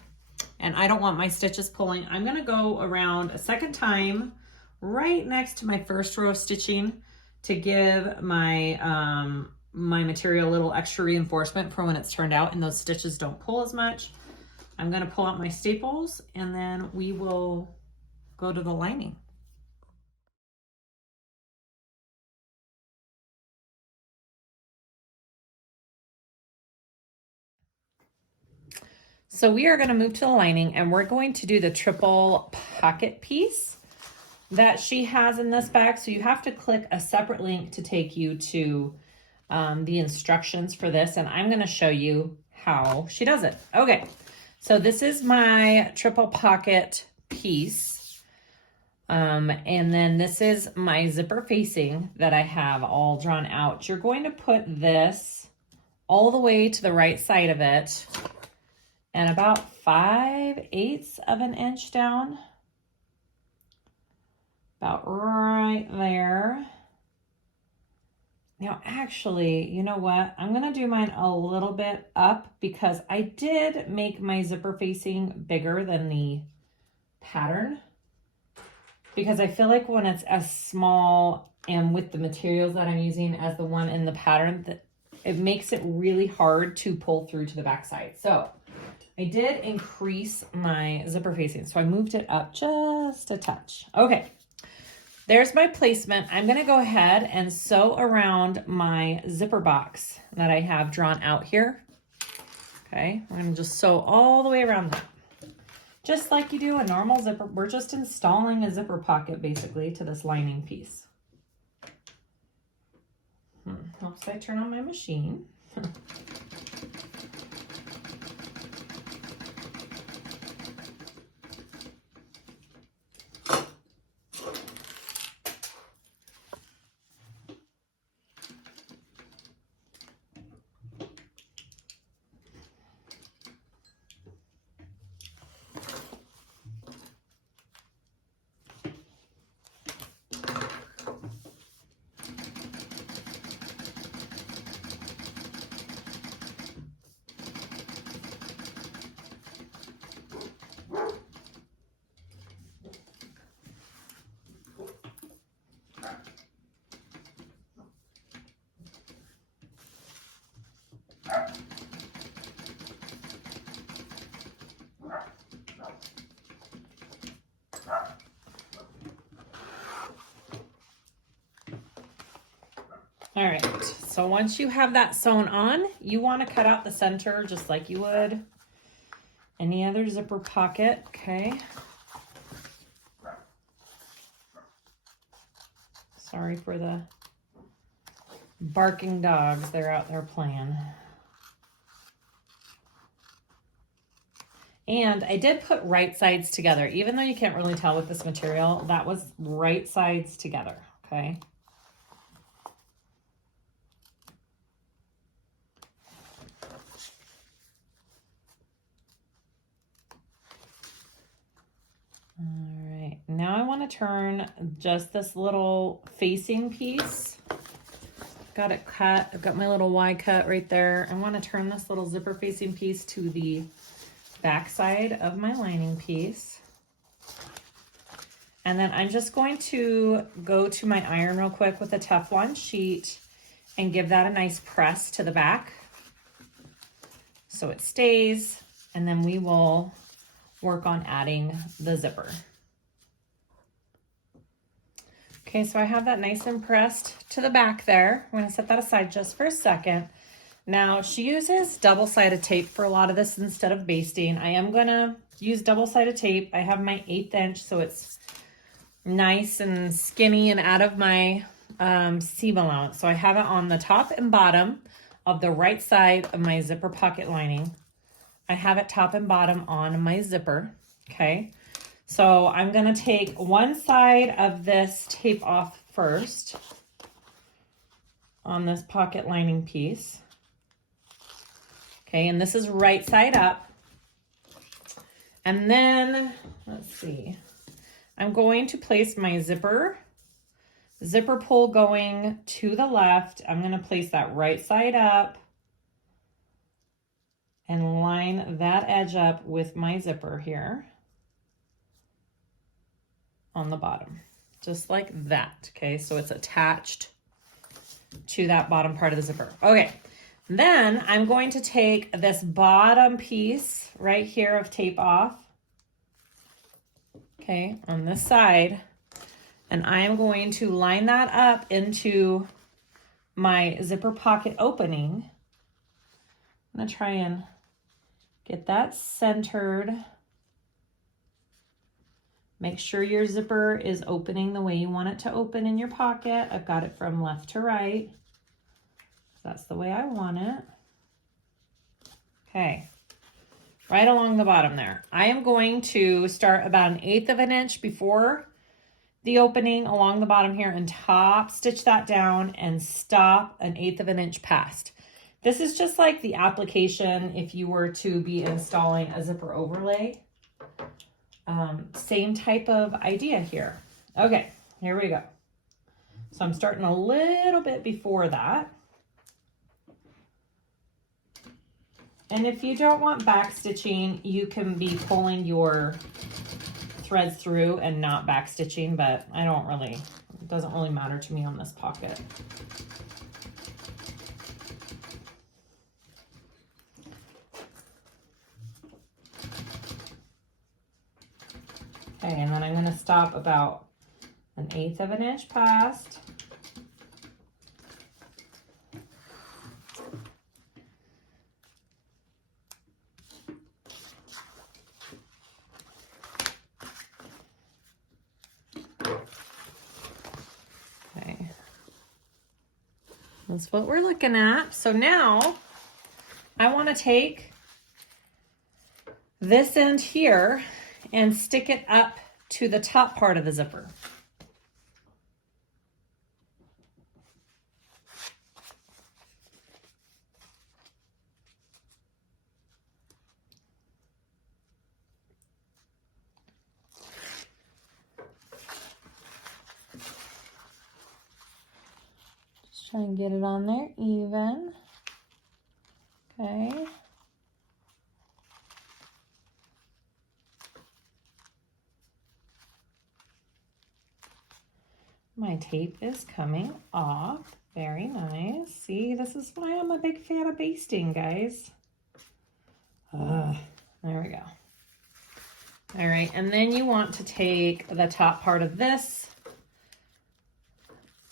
and I don't want my stitches pulling, I'm gonna go around a second time right next to my first row of stitching to give my my material a little extra reinforcement for when it's turned out and those stitches don't pull as much. I'm going to pull out my staples and then we will go to the lining. So we are going to move to the lining and we're going to do the triple pocket piece that she has in this bag. So you have to click a separate link to take you to the instructions for this. And I'm going to show you how she does it. Okay. So this is my triple pocket piece. And then this is my zipper facing that I have all drawn out. You're going to put this all the way to the right side of it and about 5/8 of an inch down. About right there. Now, actually, you know what? I'm going to do mine a little bit up because I did make my zipper facing bigger than the pattern, because I feel like when it's as small and with the materials that I'm using as the one in the pattern, that it makes it really hard to pull through to the back side. So I did increase my zipper facing. So I moved it up just a touch. Okay. There's my placement. I'm going to go ahead and sew around my zipper box that I have drawn out here. Okay, we're going to just sew all the way around that. Just like you do a normal zipper. We're just installing a zipper pocket basically to this lining piece. Oops, I turn on my machine. All right, so once you have that sewn on, you want to cut out the center just like you would any other zipper pocket, okay? Sorry for the barking dogs, they're out there playing. And I did put right sides together, even though you can't really tell with this material, that was right sides together, okay? All right, now I want to turn just this little facing piece. Got it cut, I've got my little Y cut right there. I want to turn this little zipper facing piece to the back side of my lining piece. And then I'm just going to go to my iron real quick with a Teflon sheet and give that a nice press to the back so it stays, and then we will work on adding the zipper. Okay, so I have that nice and pressed to the back there. I'm going to set that aside just for a second. Now, she uses double-sided tape for a lot of this instead of basting. I am going to use double-sided tape. I have my 1/8 inch, so it's nice and skinny and out of my seam allowance. So I have it on the top and bottom of the right side of my zipper pocket lining. I have it top and bottom on my zipper, okay? So I'm going to take one side of this tape off first on this pocket lining piece. Okay, and this is right side up. And then, let's see, I'm going to place my zipper pull going to the left. I'm going to place that right side up and line that edge up with my zipper here on the bottom, just like that. Okay, so it's attached to that bottom part of the zipper. Okay, then I'm going to take this bottom piece right here of tape off, okay, on this side, and I am going to line that up into my zipper pocket opening. I'm going to try and get that centered. Make sure your zipper is opening the way you want it to open in your pocket. I've got it from left to right. That's the way I want it. Okay, right along the bottom there. I am going to start about 1/8 of an inch before the opening along the bottom here and top stitch that down and stop 1/8 of an inch past. This is just like the application if you were to be installing a zipper overlay. Same type of idea here. Okay, here we go. So I'm starting a little bit before that. And if you don't want back stitching, you can be pulling your threads through and not back stitching, but it doesn't really matter to me on this pocket. Okay, and then I'm going to stop about 1/8 of an inch past. Okay, that's what we're looking at. So now I want to take this end here and stick it up to the top part of the zipper. Just try and get it on there even. Okay. My tape is coming off. Very nice. See, this is why I'm a big fan of basting, guys. There we go. All right, and then you want to take the top part of this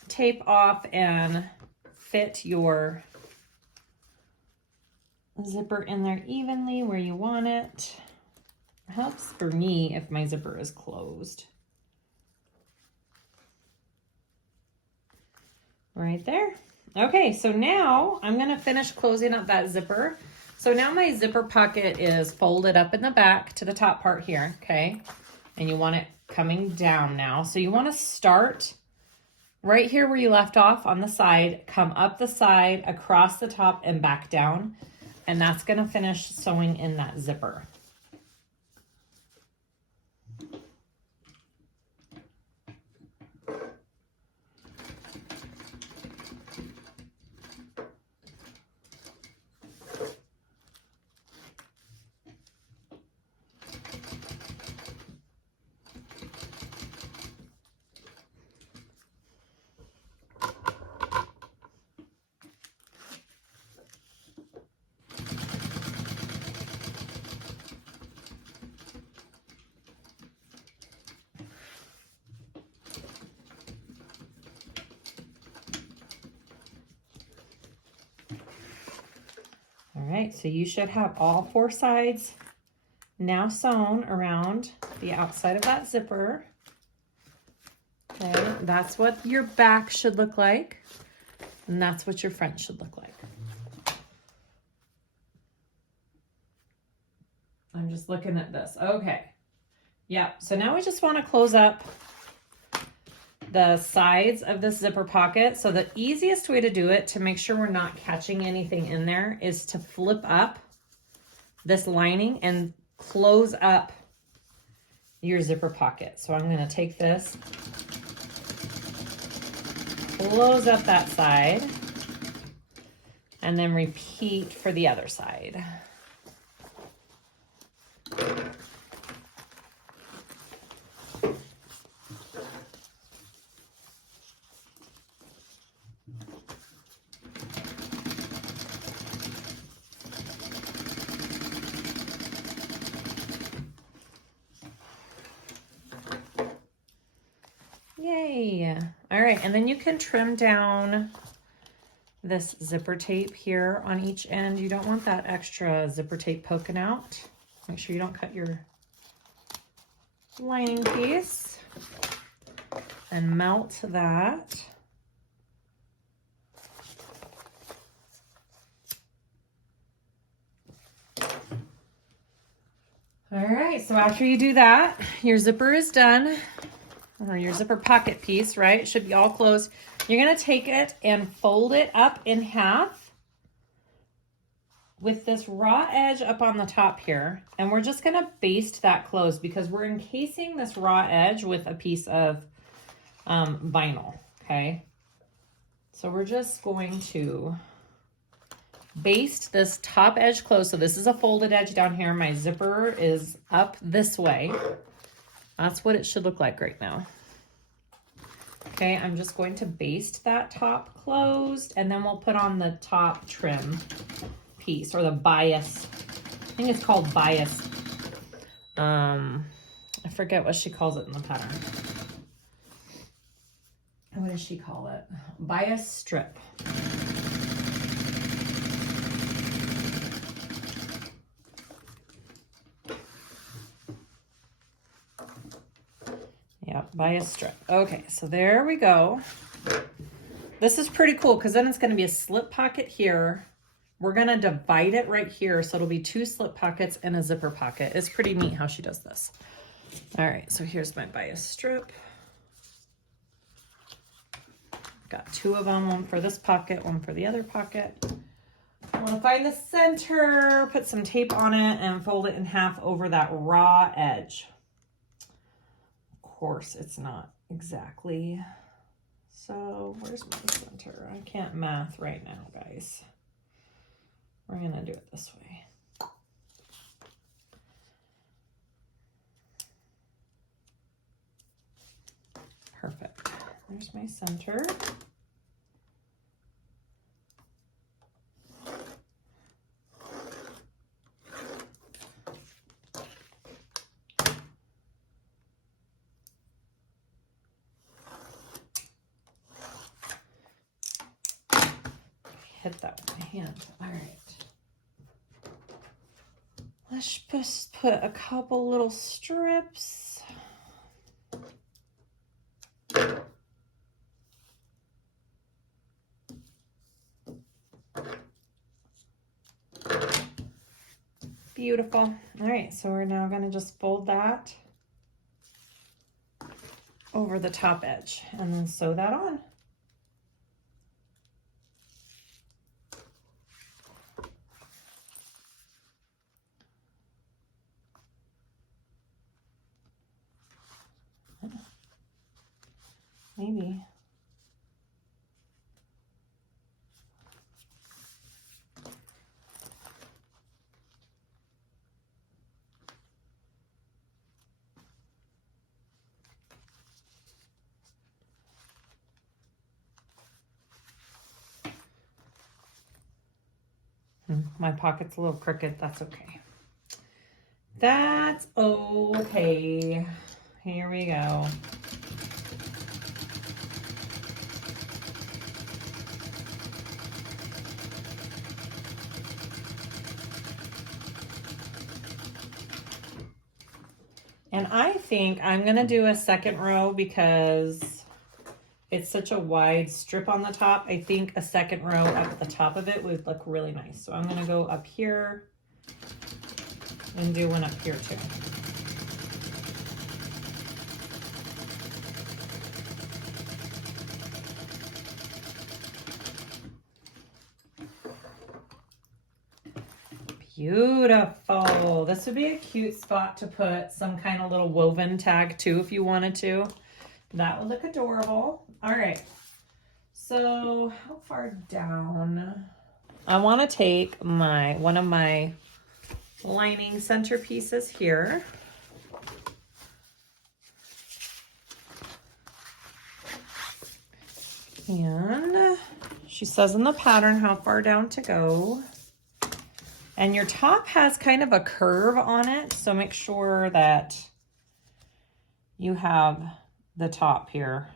tape off and fit your zipper in there evenly where you want it. It helps for me if my zipper is closed. Right there. Okay, so now I'm gonna finish closing up that zipper. So now my zipper pocket is folded up in the back to the top part here, okay? And you want it coming down now. So you wanna start right here where you left off on the side, come up the side, across the top, and back down. And that's gonna finish sewing in that zipper. All right, so you should have all 4 sides now sewn around the outside of that zipper. Okay, that's what your back should look like, and that's what your front should look like. I'm just looking at this. Okay, yeah, so now we just want to close up the sides of this zipper pocket. So the easiest way to do it to make sure we're not catching anything in there is to flip up this lining and close up your zipper pocket. So I'm going to take this, close up that side, and then repeat for the other side. Yay. All right, and then you can trim down this zipper tape here on each end. You don't want that extra zipper tape poking out. Make sure you don't cut your lining piece, and melt that. All right, so after you do that, your zipper is done. Or your zipper pocket piece, right? It should be all closed. You're gonna take it and fold it up in half with this raw edge up on the top here, and we're just gonna baste that closed because we're encasing this raw edge with a piece of vinyl, okay? So we're just going to baste this top edge closed. So this is a folded edge down here. My zipper is up this way. That's what it should look like right now. Okay, I'm just going to baste that top closed, and then we'll put on the top trim piece, or the bias. I think it's called bias. I forget what she calls it in the pattern. What does she call it? Bias strip. Yep, bias strip. Okay, so there we go. This is pretty cool because then it's going to be a slip pocket here. We're going to divide it right here, so it'll be 2 slip pockets and a zipper pocket. It's pretty neat how she does this. All right, so here's my bias strip. Got 2 of them, one for this pocket, one for the other pocket. I want to find the center, put some tape on it, and fold it in half over that raw edge. Of course, it's not exactly. So where's my center? I can't math right now, guys. We're going to do it this way. Perfect. There's my center. Hit that with my hand. All right. Let's just put a couple little strips. Beautiful. All right, so we're now going to just fold that over the top edge and then sew that on. Maybe. My pocket's a little crooked. That's okay. That's okay. Here we go. And I think I'm gonna do a second row because it's such a wide strip on the top. I think a second row up at the top of it would look really nice. So I'm gonna go up here and do one up here too. Beautiful. This would be a cute spot to put some kind of little woven tag too if you wanted to. That would look adorable. All right. So how far down? I want to take one of my lining centerpieces here. And she says in the pattern how far down to go. And your top has kind of a curve on it, so make sure that you have the top here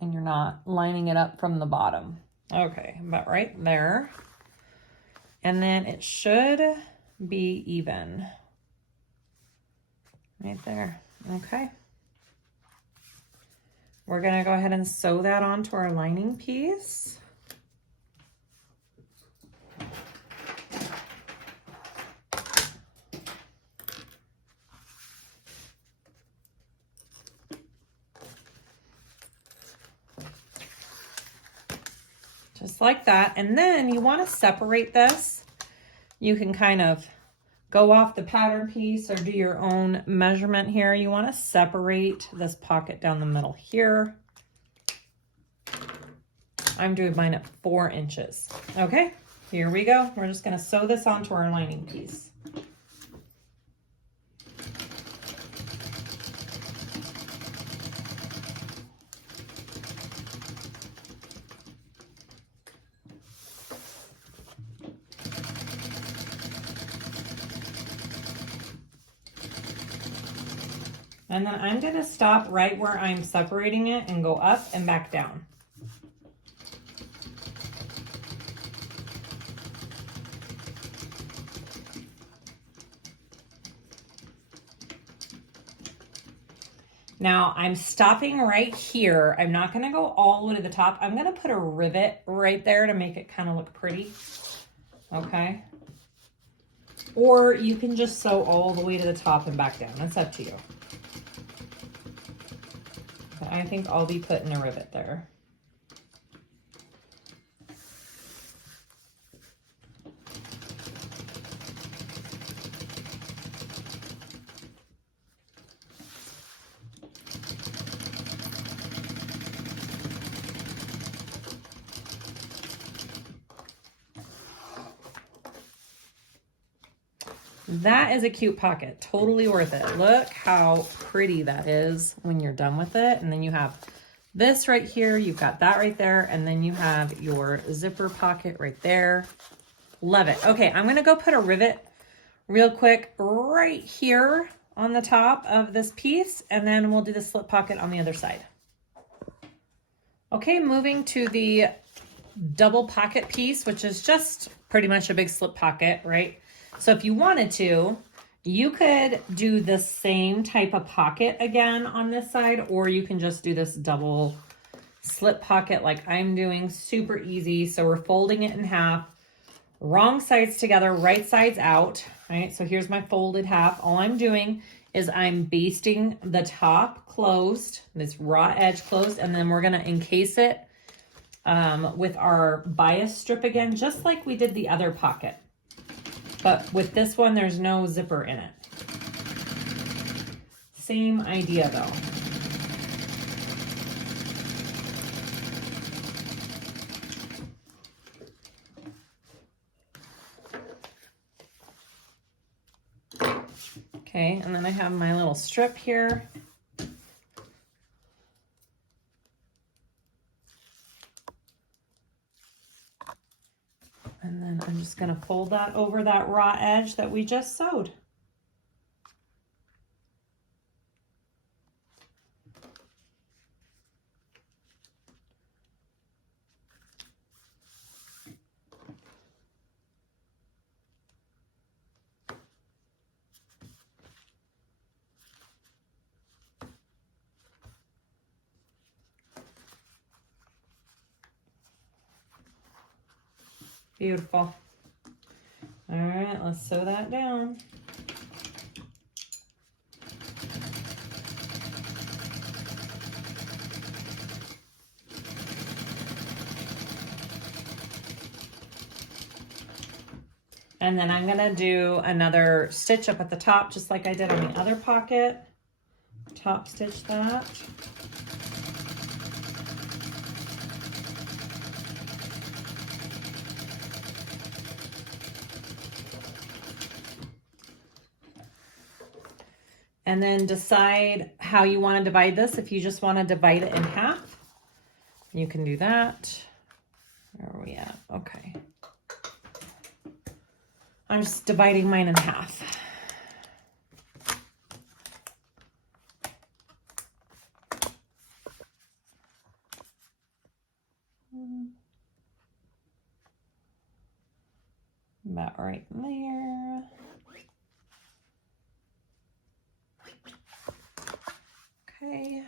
and you're not lining it up from the bottom. Okay, about right there. And then it should be even. Right there, okay. We're gonna go ahead and sew that onto our lining piece. Just like that. And then you want to separate this You can kind of go off the pattern piece or do your own measurement here. You want to separate this pocket down the middle here. I'm doing mine at 4 inches. Okay, here we go. We're just going to sew this onto our lining piece. And then I'm going to stop right where I'm separating it and go up and back down. Now I'm stopping right here. I'm not going to go all the way to the top. I'm going to put a rivet right there to make it kind of look pretty. Okay. Or you can just sew all the way to the top and back down. That's up to you. But I think I'll be putting a rivet there. That is a cute pocket, totally worth it. Look how pretty that is when you're done with it. And then you have this right here, you've got that right there, and then you have your zipper pocket right there. Love it. Okay, I'm gonna go put a rivet real quick right here on the top of this piece, and then we'll do the slip pocket on the other side. Okay, moving to the double pocket piece, which is just pretty much a big slip pocket, right? So if you wanted to, you could do the same type of pocket again on this side, or you can just do this double slip pocket like I'm doing. Super easy. So we're folding it in half, wrong sides together, right sides out, right? So here's my folded half. All I'm doing is I'm basting the top closed, this raw edge closed, and then we're going to encase it with our bias strip again, just like we did the other pocket. But with this one, there's no zipper in it. Same idea though. Okay, and then I have my little strip here. And then I'm just going to fold that over that raw edge that we just sewed. Beautiful. All right, let's sew that down. And then I'm gonna do another stitch up at the top, just like I did on the other pocket. Top stitch that. And then decide how you want to divide this. If you just want to divide it in half, you can do that. Where are we at? Okay. I'm just dividing mine in half. About right there. Okay.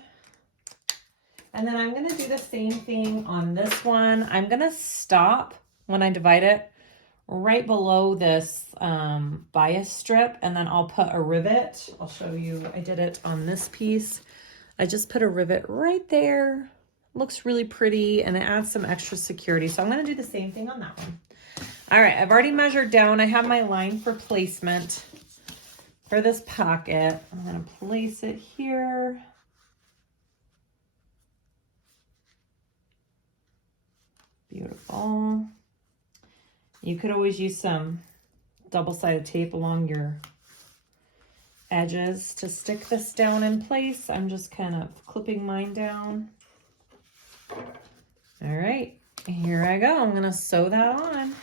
And then I'm going to do the same thing on this one. I'm going to stop when I divide it right below this bias strip, and then I'll put a rivet. I'll show you. I did it on this piece. I just put a rivet right there. Looks really pretty, and it adds some extra security. So I'm going to do the same thing on that one. All right, I've already measured down. I have my line for placement for this pocket. I'm gonna place it here. Beautiful. You could always use some double-sided tape along your edges to stick this down in place. I'm just kind of clipping mine down. All right, here I go. I'm gonna sew that on.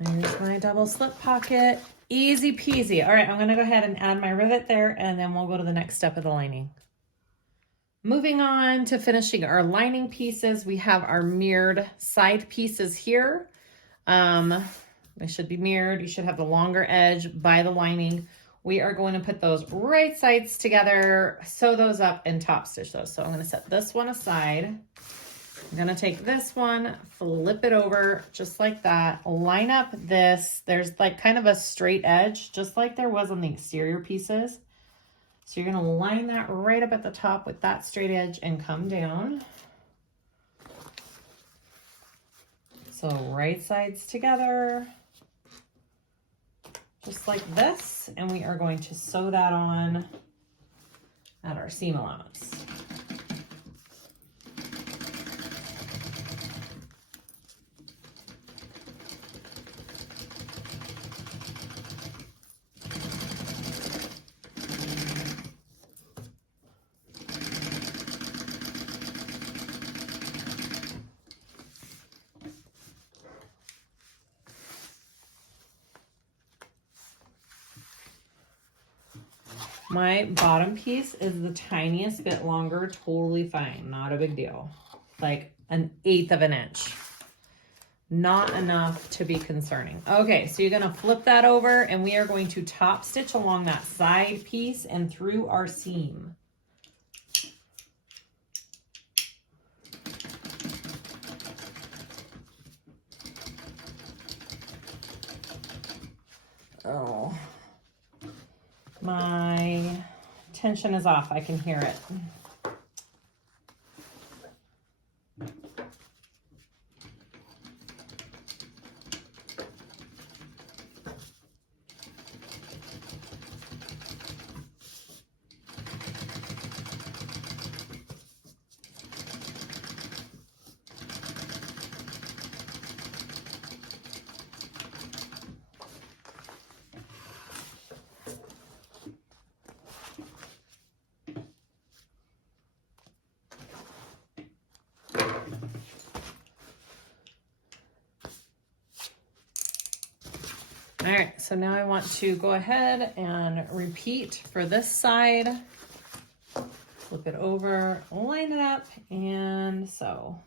There's my double slip pocket. Easy peasy. All right, I'm gonna go ahead and add my rivet there, and then we'll go to the next step of the lining. Moving on to finishing our lining pieces, we have our mirrored side pieces here. They should be mirrored. You should have the longer edge by the lining. We are going to put those right sides together, sew those up, and top stitch those. So I'm gonna set this one aside. I'm gonna take this one, flip it over just like that, line up this. There's like kind of a straight edge, just like there was on the exterior pieces. So you're gonna line that right up at the top with that straight edge and come down. So right sides together, just like this. And we are going to sew that on at our seam allowance. My bottom piece is the tiniest bit longer, totally fine, not a big deal. Like 1/8 of an inch. Not enough to be concerning. Okay, so you're gonna flip that over and we are going to top stitch along that side piece and through our seam. Oh. My tension is off. I can hear it. All right, so now I want to go ahead and repeat for this side. Flip it over, line it up, and sew.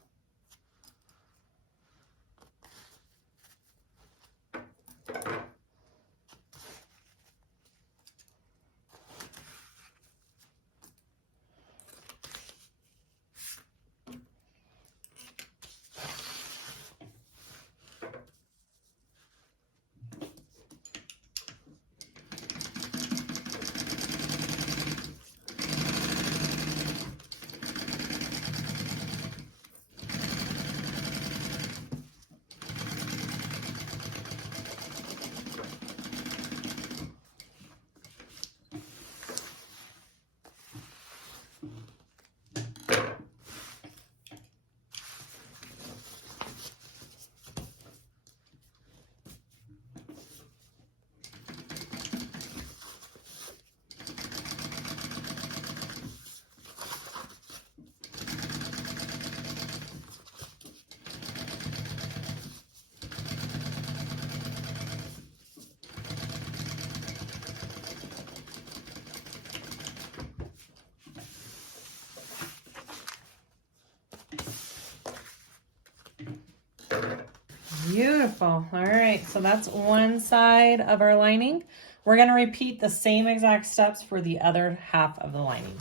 Beautiful. All right, so that's one side of our lining. We're going to repeat the same exact steps for the other half of the lining.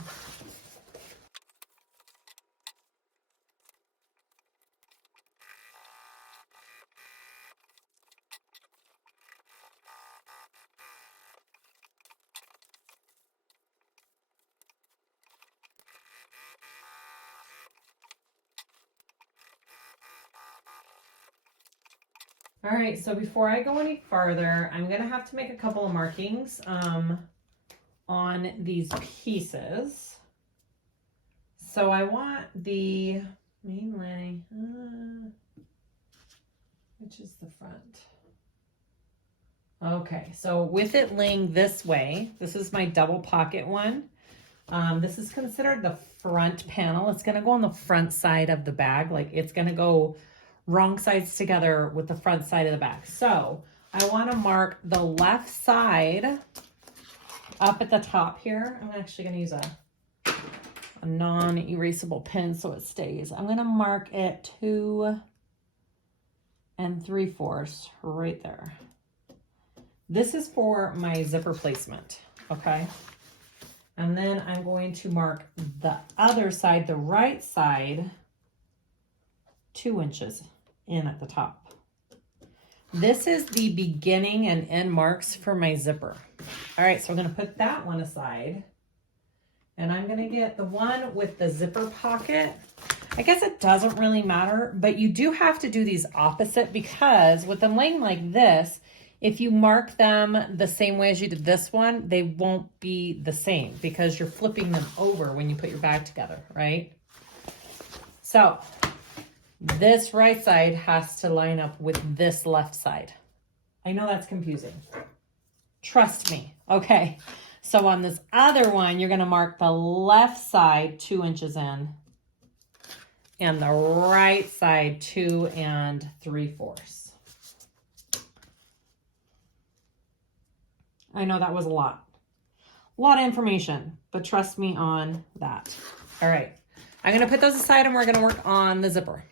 All right, so before I go any farther, I'm gonna have to make a couple of markings on these pieces. So I want the main lining, which is the front. Okay, so with it laying this way, this is my double pocket one. This is considered the front panel. It's gonna go on the front side of the bag. Like it's gonna go wrong sides together with the front side of the bag. So I want to mark the left side up at the top here. I'm actually going to use a non-erasable pen so it stays. I'm going to mark it 2 3/4 right there. This is for my zipper placement, okay? And then I'm going to mark the other side, the right side, 2 inches in at the top. This is the beginning and end marks for my zipper. All right, so I'm going to put that one aside, and I'm going to get the one with the zipper pocket. I guess it doesn't really matter, but you do have to do these opposite, because with them laying like this, if you mark them the same way as you did this one, they won't be the same because you're flipping them over when you put your bag together, right? So this right side has to line up with this left side. I know that's confusing. Trust me. Okay. So on this other one, you're going to mark the left side 2 inches in and the right side 2 3/4. I know that was a lot of information, but trust me on that. All right. I'm going to put those aside and we're going to work on the zipper.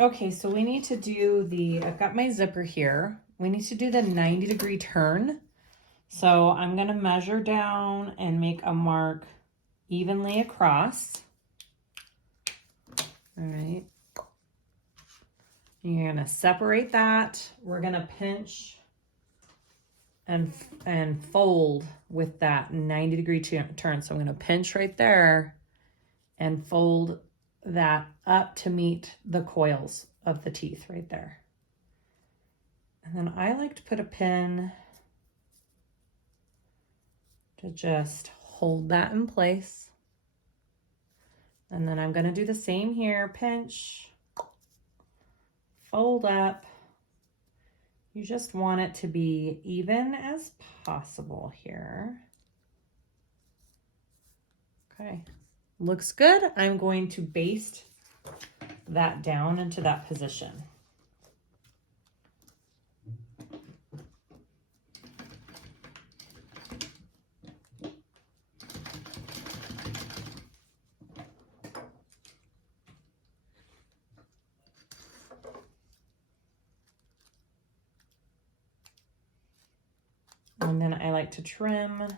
Okay, so we need to do I've got my zipper here. We need to do the 90-degree turn. So I'm going to measure down and make a mark evenly across. All right. You're going to separate that. We're going to pinch and fold with that 90-degree turn. So I'm going to pinch right there and fold that up to meet the coils of the teeth right there. And then I like to put a pin to just hold that in place. And then I'm going to do the same here. Pinch, fold up. You just want it to be even as possible here. Okay. Looks good. I'm going to baste that down into that position. And then I like to trim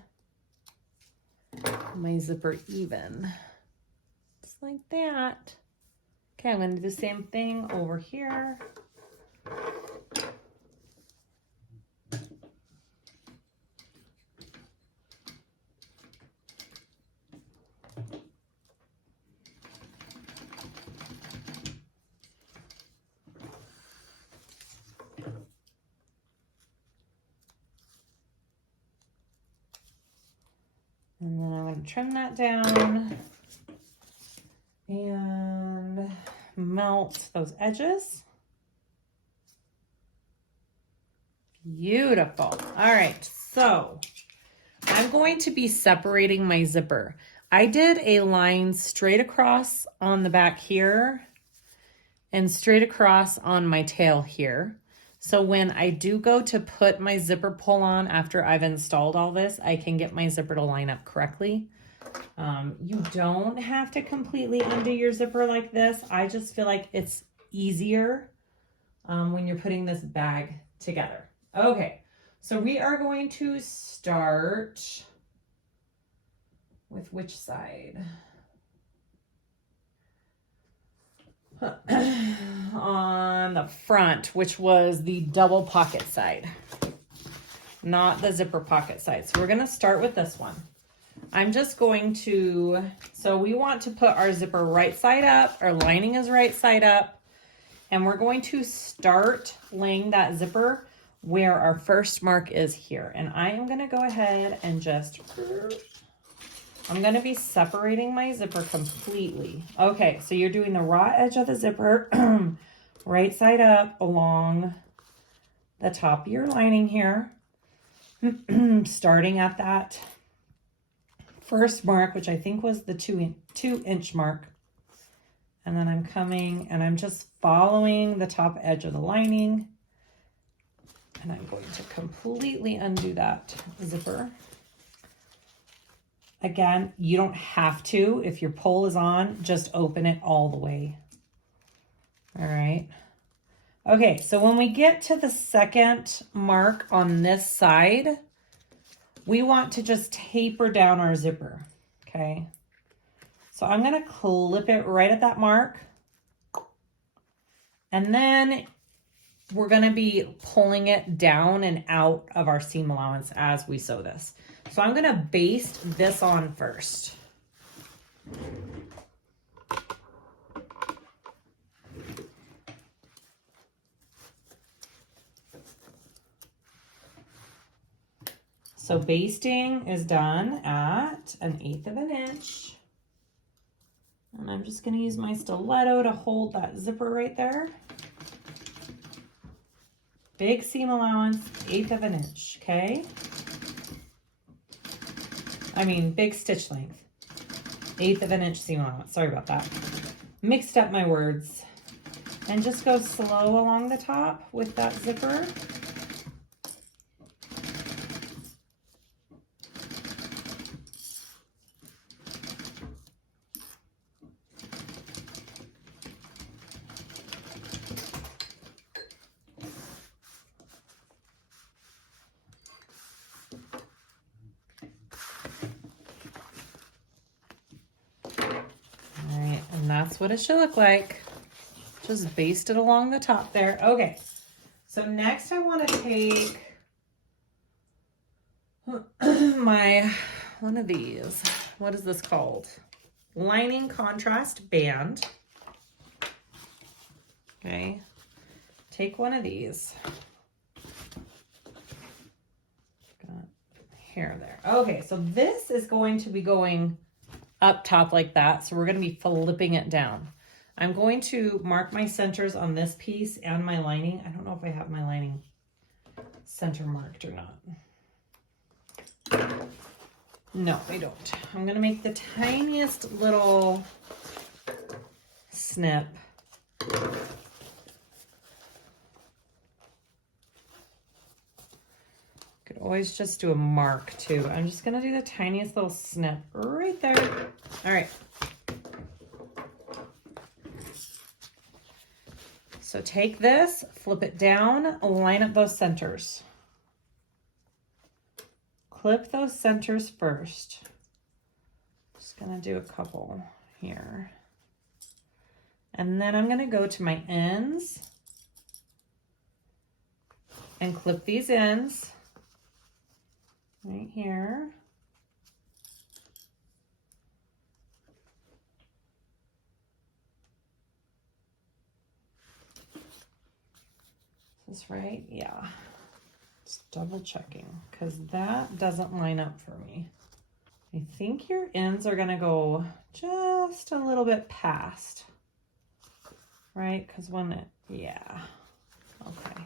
my zipper even. Like that. Okay, I'm going to do the same thing over here. And then I'm going to trim that down and melt those edges. Beautiful. All right, so I'm going to be separating my zipper. I did a line straight across on the back here and straight across on my tail here. So when I do go to put my zipper pull on after I've installed all this, I can get my zipper to line up correctly. You don't have to completely undo your zipper like this. I just feel like it's easier when you're putting this bag together. Okay, so we are going to start with which side? On the front, which was the double pocket side, not the zipper pocket side. So we're going to start with this one. I'm just going to, so we want to put our zipper right side up, our lining is right side up, and we're going to start laying that zipper where our first mark is here. And I am going to go ahead and just, I'm going to be separating my zipper completely. Okay, so you're doing the raw edge of the zipper right side up along the top of your lining here, starting at that first mark, which I think was the 2-inch mark. And then I'm coming and I'm just following the top edge of the lining. And I'm going to completely undo that zipper. Again, you don't have to. If your pull is on, just open it all the way. All right. Okay, so when we get to the second mark on this side, we want to just taper down our zipper, okay? So I'm gonna clip it right at that mark. And then we're gonna be pulling it down and out of our seam allowance as we sew this. So I'm gonna baste this on first. So basting is done at 1/8 of an inch. And I'm just gonna use my stiletto to hold that zipper right there. Big seam allowance, 1/8 of an inch, okay? I mean, big stitch length, 1/8 of an inch seam allowance. Sorry about that. Mixed up my words. And just go slow along the top with that zipper. That's what it should look like. Just baste it along the top there. Okay, so next I want to take my, one of these, what is this called? Lining contrast band. Okay, take one of these. Got hair there. Okay, so this is going to be going up top like that. So we're going to be flipping it down. I'm going to mark my centers on this piece and my lining. I don't know if I have my lining center marked or not. No, I don't. I'm going to make the tiniest little snip. Could always just do a mark too. I'm just going to do the tiniest little snip right there. All right. So take this, flip it down, line up those centers. Clip those centers first. Just going to do a couple here. And then I'm going to go to my ends and clip these ends. Right here. Is this right? Yeah. Just double checking because that doesn't line up for me. I think your ends are gonna go just a little bit past, right? Because when it, yeah, okay.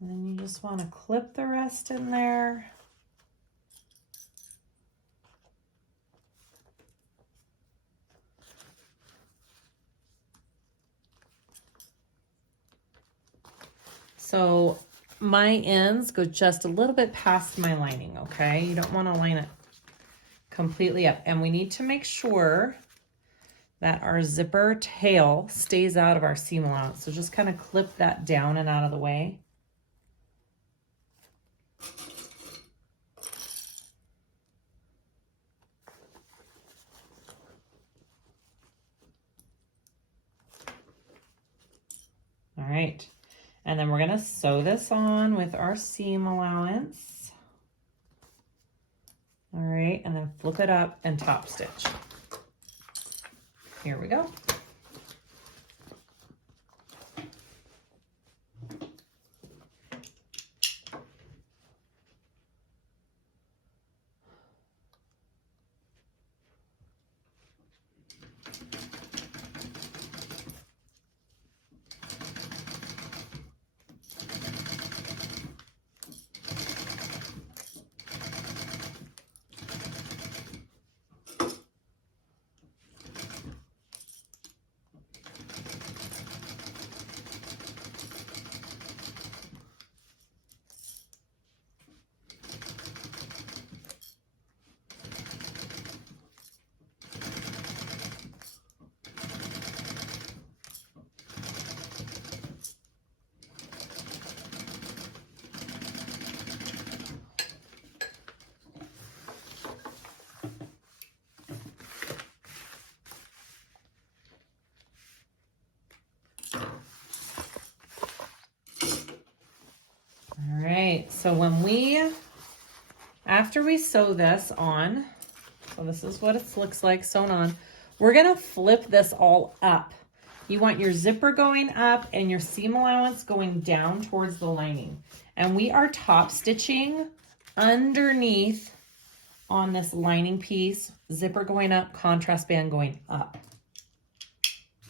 And then you just want to clip the rest in there. So my ends go just a little bit past my lining, okay? You don't want to line it completely up. And we need to make sure that our zipper tail stays out of our seam allowance. So just kind of clip that down and out of the way. All right, and then we're gonna sew this on with our seam allowance. All right, and then flip it up and top stitch. Here we go. All right, so after we sew this on, so this is what it looks like sewn on, we're gonna flip this all up. You want your zipper going up and your seam allowance going down towards the lining. And we are top stitching underneath on this lining piece, zipper going up, contrast band going up.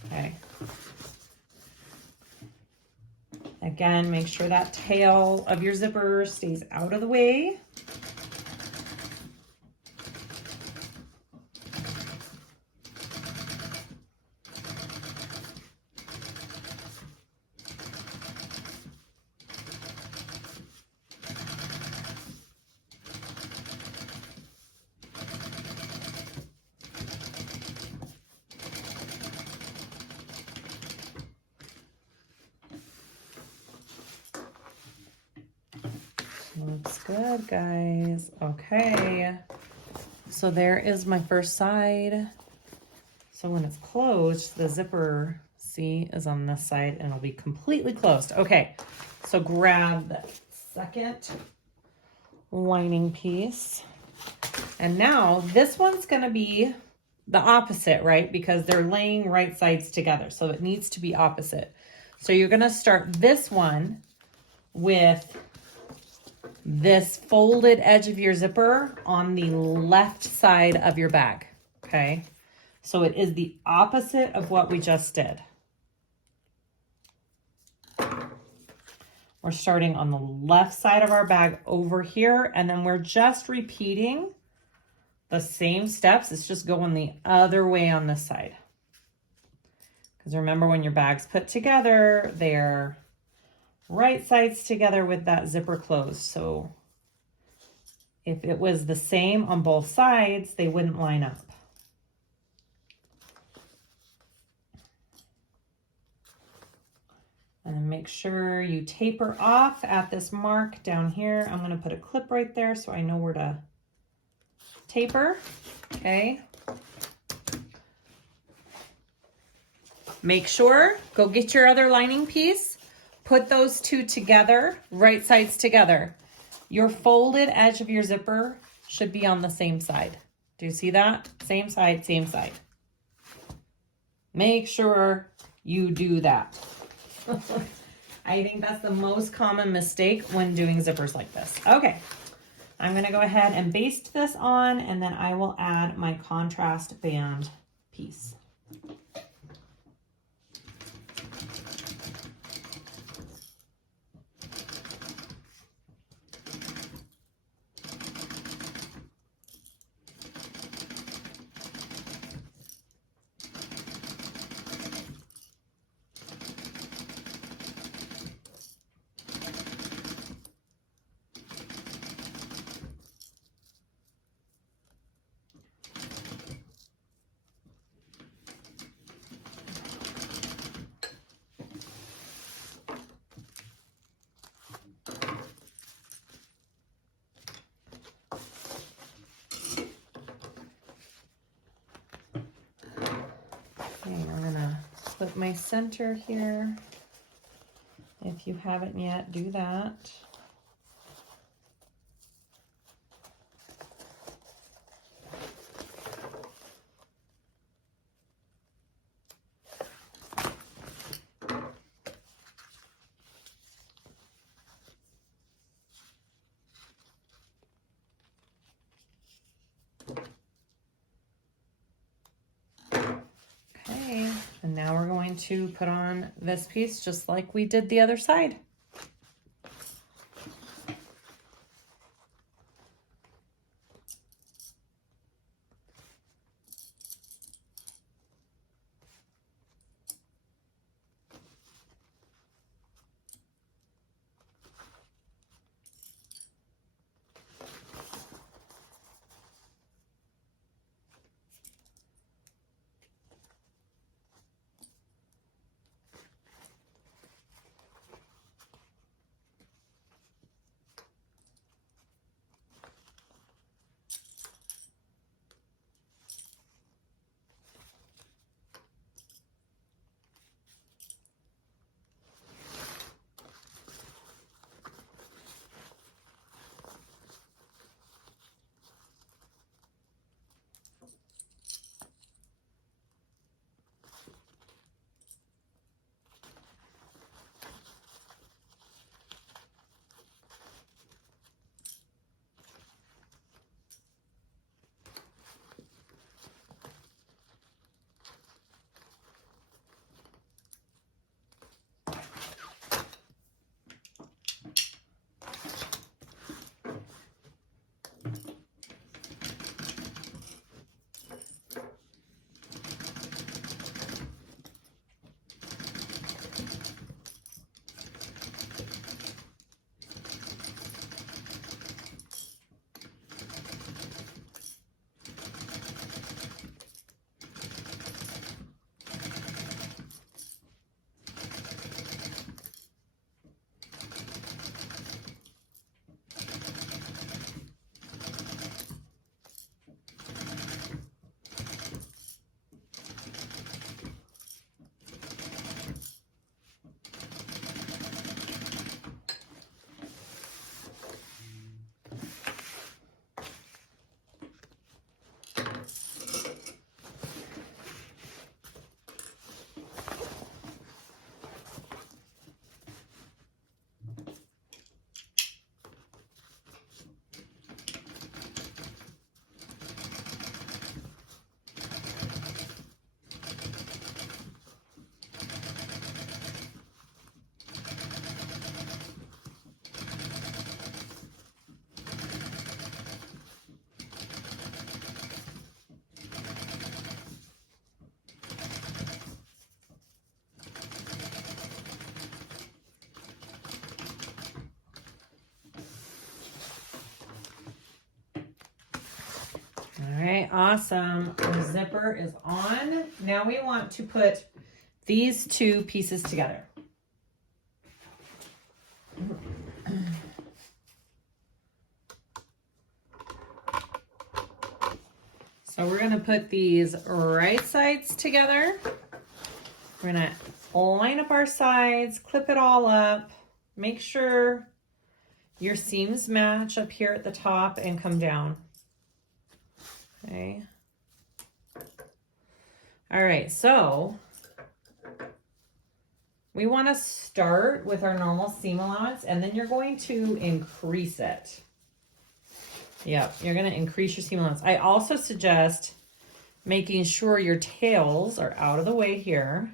Okay. Again, make sure that tail of your zipper stays out of the way. Looks good, guys. Okay, so there is my first side. So when it's closed, the zipper, see, is on this side and it'll be completely closed. Okay, so grab the second lining piece. And now this one's gonna be the opposite, right? Because they're laying right sides together, so it needs to be opposite. So you're gonna start this one with this folded edge of your zipper on the left side of your bag, okay? So it is the opposite of what we just did. We're starting on the left side of our bag over here, and then we're just repeating the same steps. It's just going the other way on this side. Because remember, when your bag's put together, they're right sides together with that zipper closed. So if it was the same on both sides, they wouldn't line up. And then make sure you taper off at this mark down here. I'm going to put a clip right there so I know where to taper. Okay. Make sure, go get your other lining piece. Put those two together, right sides together. Your folded edge of your zipper should be on the same side. Do you see that? Same side, same side. Make sure you do that. I think that's the most common mistake when doing zippers like this. Okay, I'm gonna go ahead and baste this on, and then I will add my contrast band piece. put my center here. If you haven't yet, do that. Okay, and now we're going to put on this piece just like we did the other side. All right, awesome. Our zipper is on. Now we want to put these two pieces together. So we're gonna put these right sides together. We're gonna line up our sides, clip it all up, make sure your seams match up here at the top and come down. Okay. All right, so we want to start with our normal seam allowance, and then you're going to increase it. Yep, you're going to increase your seam allowance. I also suggest making sure your tails are out of the way here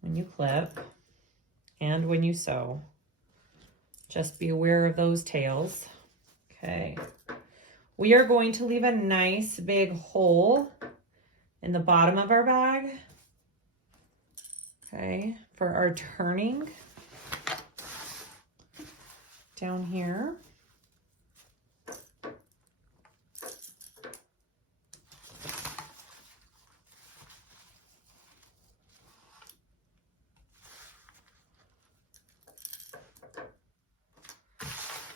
when you clip and when you sew. Just be aware of those tails. Okay. We are going to leave a nice big hole in the bottom of our bag, okay, for our turning down here.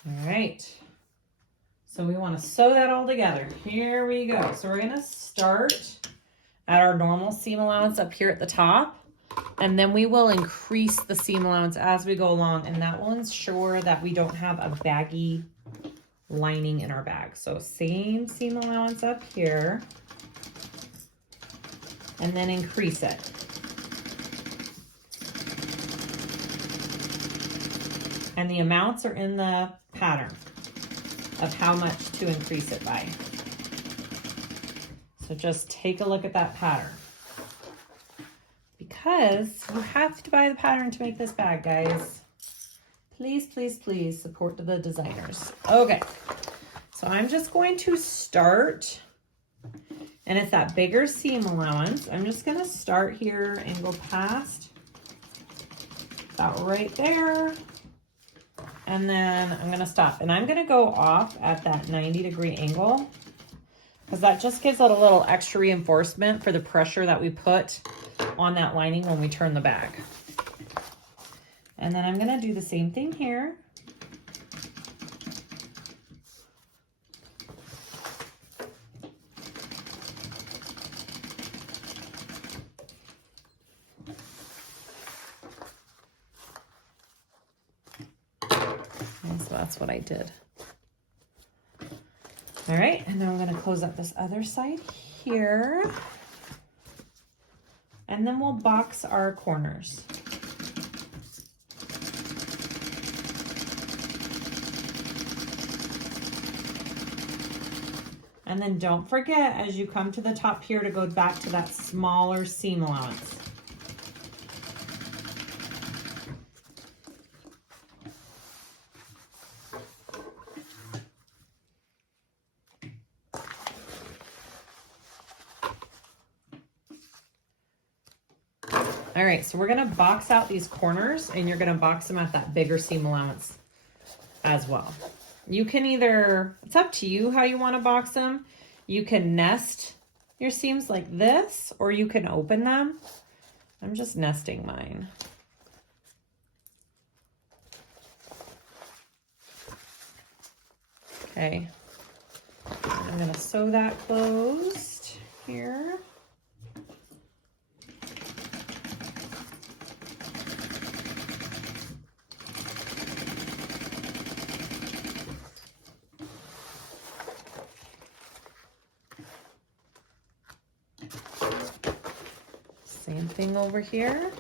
All right. So we want to sew that all together. Here we go. So we're going to start at our normal seam allowance up here at the top. And then we will increase the seam allowance as we go along, and that will ensure that we don't have a baggy lining in our bag. So same seam allowance up here, and then increase it. And the amounts are in the pattern of how much to increase it by. So just take a look at that pattern, because you have to buy the pattern to make this bag, guys. Please, please, please support the designers. Okay, so I'm just going to start, and it's that bigger seam allowance. I'm just gonna start here and go past about right there. And then I'm gonna stop, and I'm gonna go off at that 90-degree angle, because that just gives it a little extra reinforcement for the pressure that we put on that lining when we turn the bag. And then I'm gonna do the same thing here. And so that's what I did. All right, and now I'm gonna close up this other side here. And then we'll box our corners. And then don't forget, as you come to the top here, to go back to that smaller seam allowance. All right, so we're gonna box out these corners, and you're gonna box them at that bigger seam allowance as well. You can either, it's up to you how you wanna box them. You can nest your seams like this, or you can open them. I'm just nesting mine. Okay, I'm gonna sew that closed here. Same thing over here.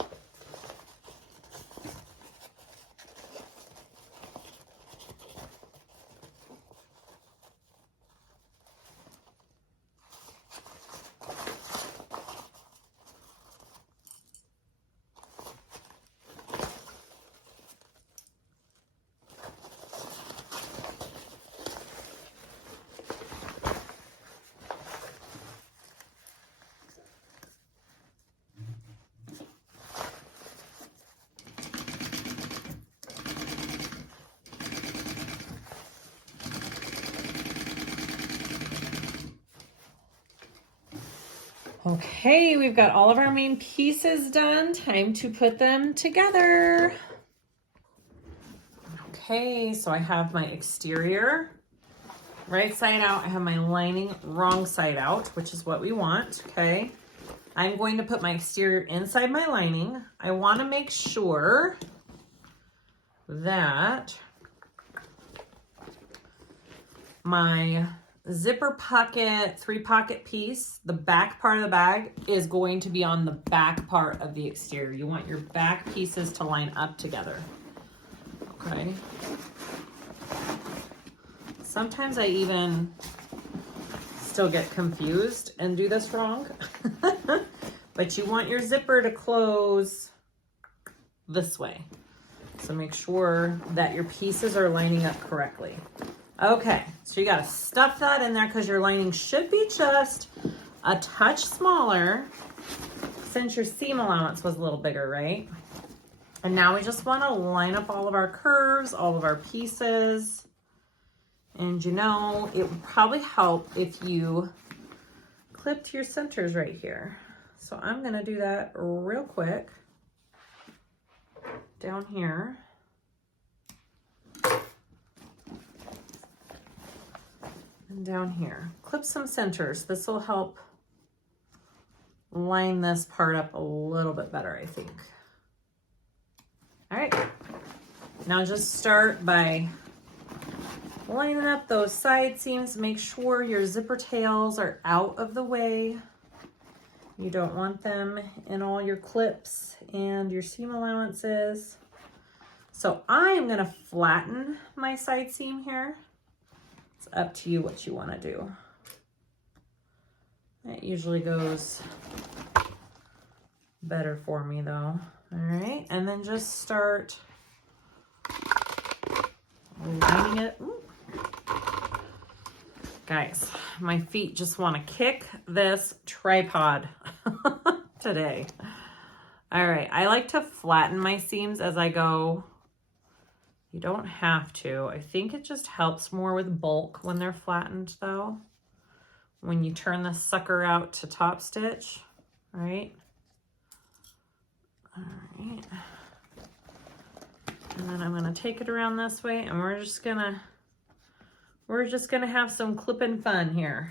Okay, we've got all of our main pieces done. Time to put them together. Okay, so I have my exterior right side out. I have my lining wrong side out, which is what we want, okay? I'm going to put my exterior inside my lining. I want to make sure that my zipper pocket, 3-pocket piece, the back part of the bag is going to be on the back part of the exterior. You want your back pieces to line up together. Okay. Sometimes I even still get confused and do this wrong. But you want your zipper to close this way. So make sure that your pieces are lining up correctly. Okay, so you gotta stuff that in there because your lining should be just a touch smaller since your seam allowance was a little bigger, right? And now we just wanna line up all of our curves, all of our pieces. And you know, it would probably help if you clipped your centers right here. So I'm gonna do that real quick down here. And down here, clip some centers. This will help line this part up a little bit better, I think. All right, now just start by lining up those side seams. Make sure your zipper tails are out of the way. You don't want them in all your clips and your seam allowances. So I am gonna flatten my side seam here. It's up to you what you wanna do. It usually goes better for me though. All right, and then just start lining it. Ooh. Guys, my feet just want to kick this tripod today. All right, I like to flatten my seams as I go. You don't have to. I think it just helps more with bulk when they're flattened though. When you turn this sucker out to top stitch, right? All right. And then I'm gonna take it around this way and we're just gonna have some clipping fun here.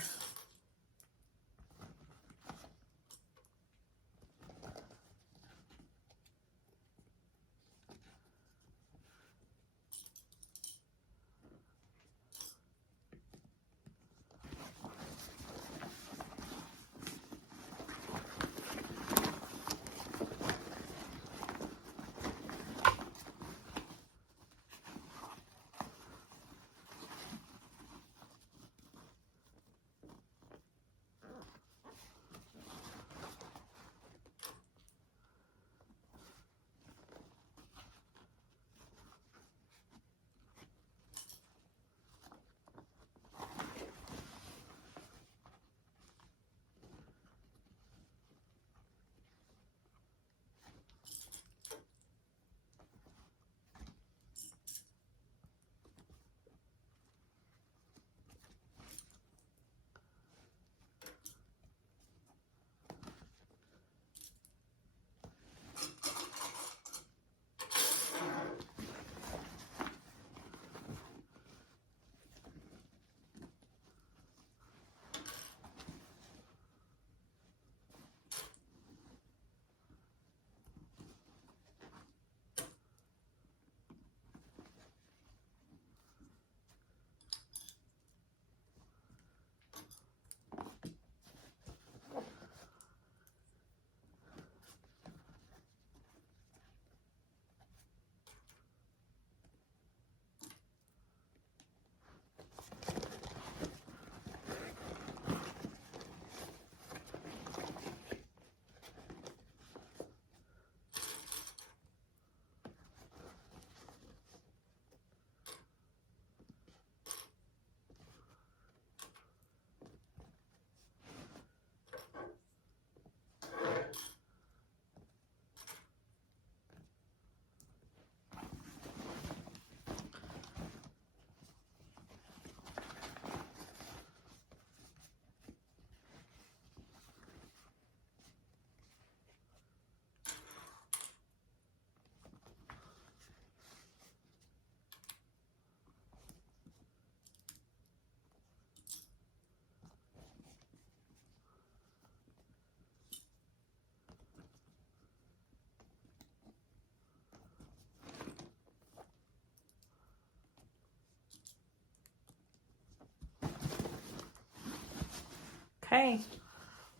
Okay,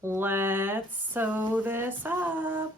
let's sew this up.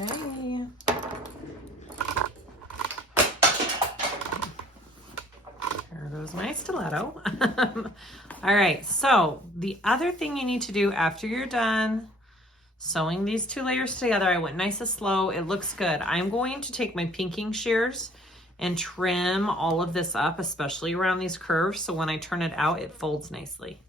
Okay. There goes my stiletto. All right, so the other thing you need to do after you're done sewing these two layers together, I went nice and slow. It looks good. I'm going to take my pinking shears and trim all of this up, especially around these curves, so when I turn it out, it folds nicely.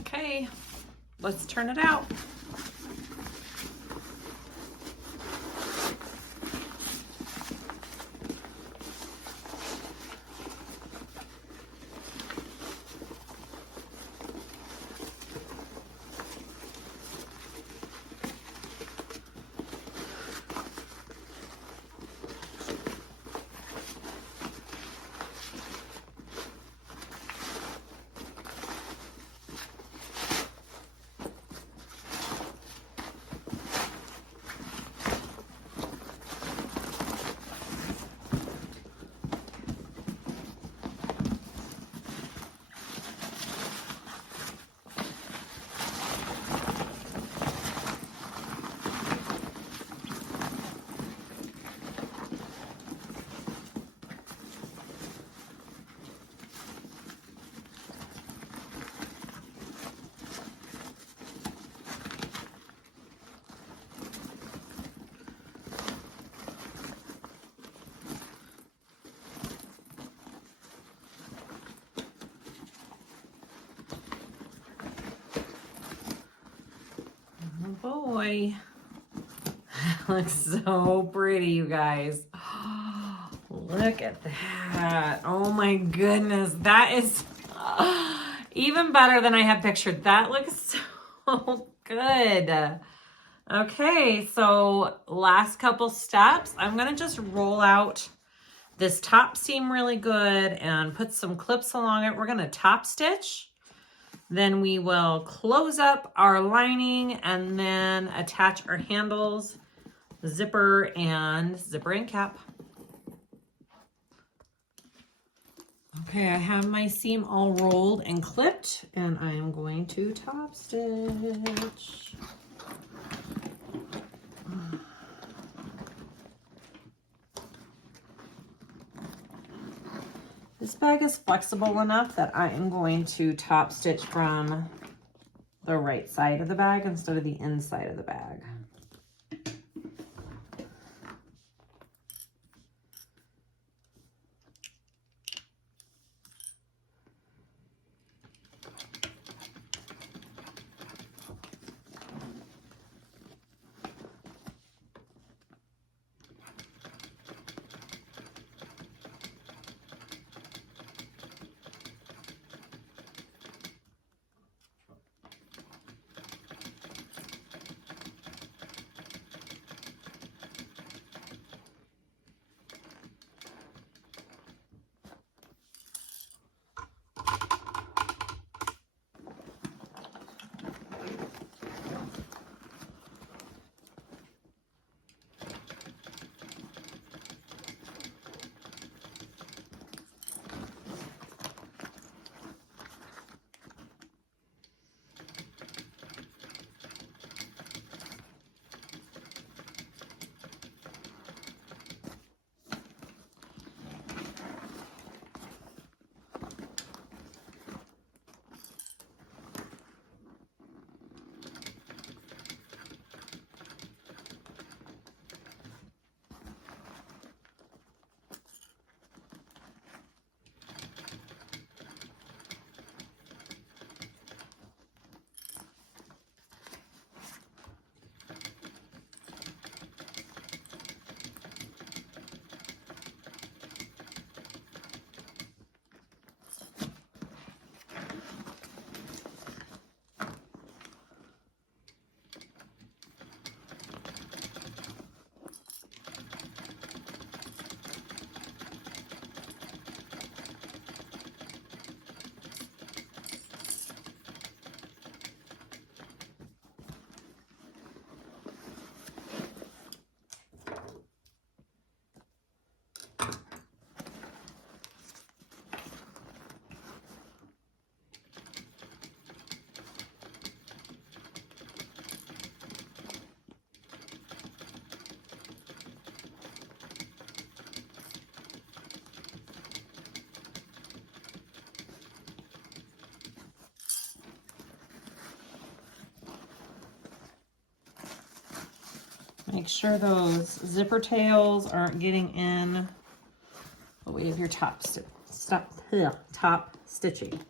Okay, let's turn it out. Boy, looks so pretty, you guys. Look at that. Oh my goodness, that is even better than I had pictured. That looks so good. Okay, so last couple steps. I'm gonna just roll out this top seam really good and put some clips along it. We're gonna top stitch. Then we will close up our lining and then attach our handles, zipper and cap. Okay, I have my seam all rolled and clipped, and I am going to top stitch. This bag is flexible enough that I am going to top stitch from the right side of the bag instead of the inside of the bag. Make sure those zipper tails aren't getting in the way of your top stitching.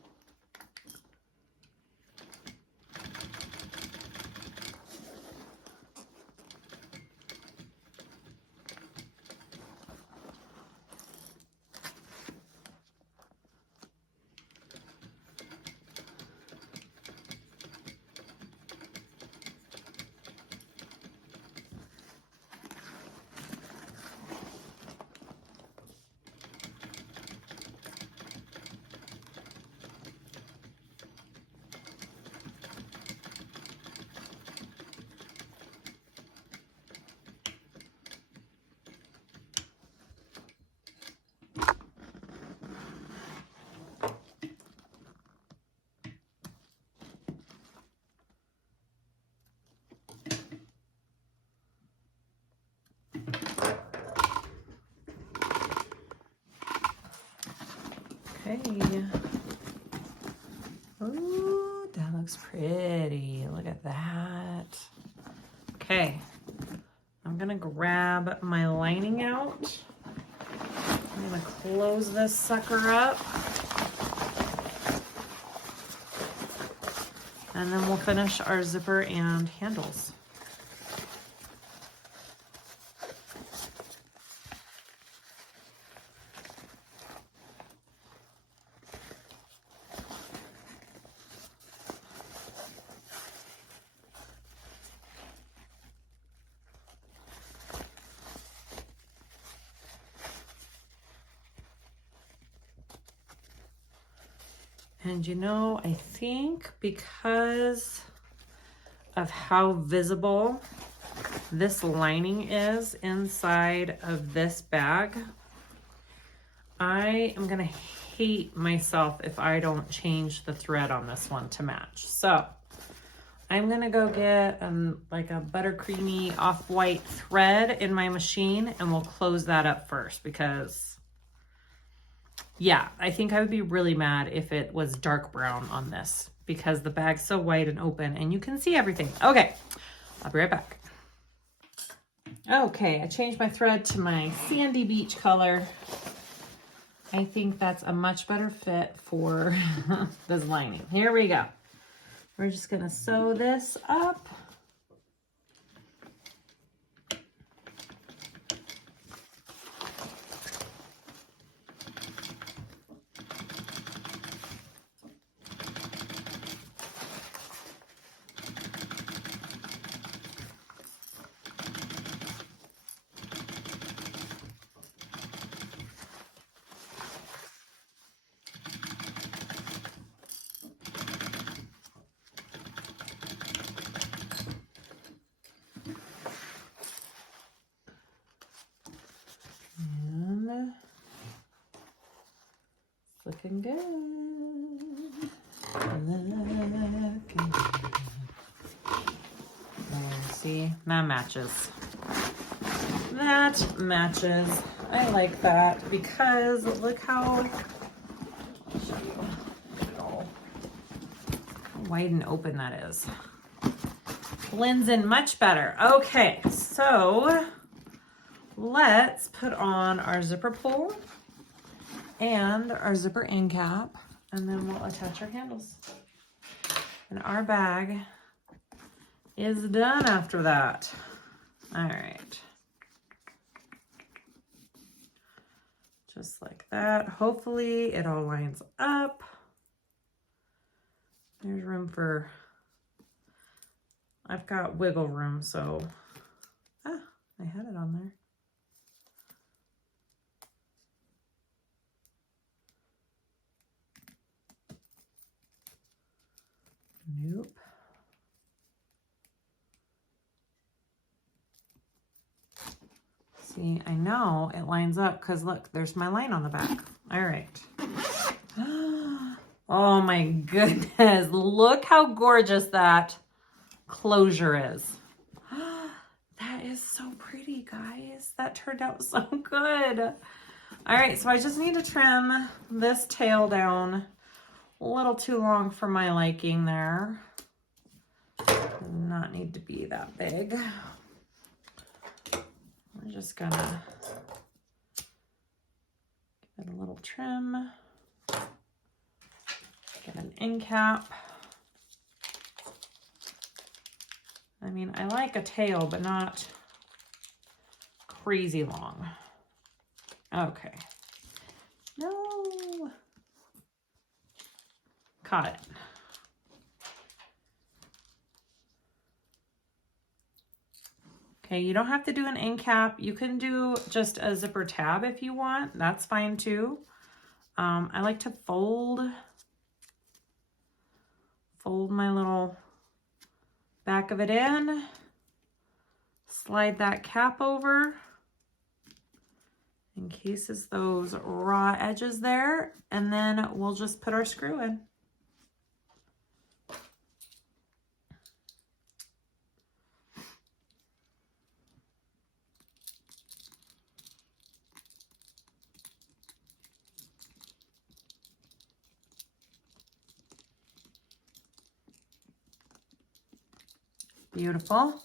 Okay. Ooh, that looks pretty. Look at that. Okay. I'm gonna grab my lining out. I'm gonna close this sucker up. And then we'll finish our zipper and handles. And you know, I think because of how visible this lining is inside of this bag, I am gonna hate myself if I don't change the thread on this one to match. So I'm gonna go get like a buttercreamy off-white thread in my machine, and we'll close that up first because yeah, I think I would be really mad if it was dark brown on this because the bag's so white and open and you can see everything. Okay, I'll be right back. Okay, I changed my thread to my sandy beach color. I think that's a much better fit for this lining. Here we go. We're just gonna sew this up. Looking good. Looking good. There, see, that matches. That matches. I like that because look how wide and open that is. Blends in much better. Okay, so let's put on our zipper pull and our zipper end cap, and then we'll attach our handles. And our bag is done after that. All right. Just like that. Hopefully it all lines up. There's room for, I've got wiggle room, so, I had it on there. Nope. See, I know it lines up because look, there's my line on the back. All right. Oh my goodness. Look how gorgeous that closure is. That is so pretty, guys. That turned out so good. All right, so I just need to trim this tail down. A little too long for my liking there. Does not need to be that big. We're just gonna give it a little trim. Get an end cap. I mean, I like a tail, but not crazy long. Okay. No. Caught it. Okay, you don't have to do an end cap. You can do just a zipper tab if you want. That's fine too. I like to fold my little back of it in, slide that cap over, encases those raw edges there, and then we'll just put our screw in. Beautiful.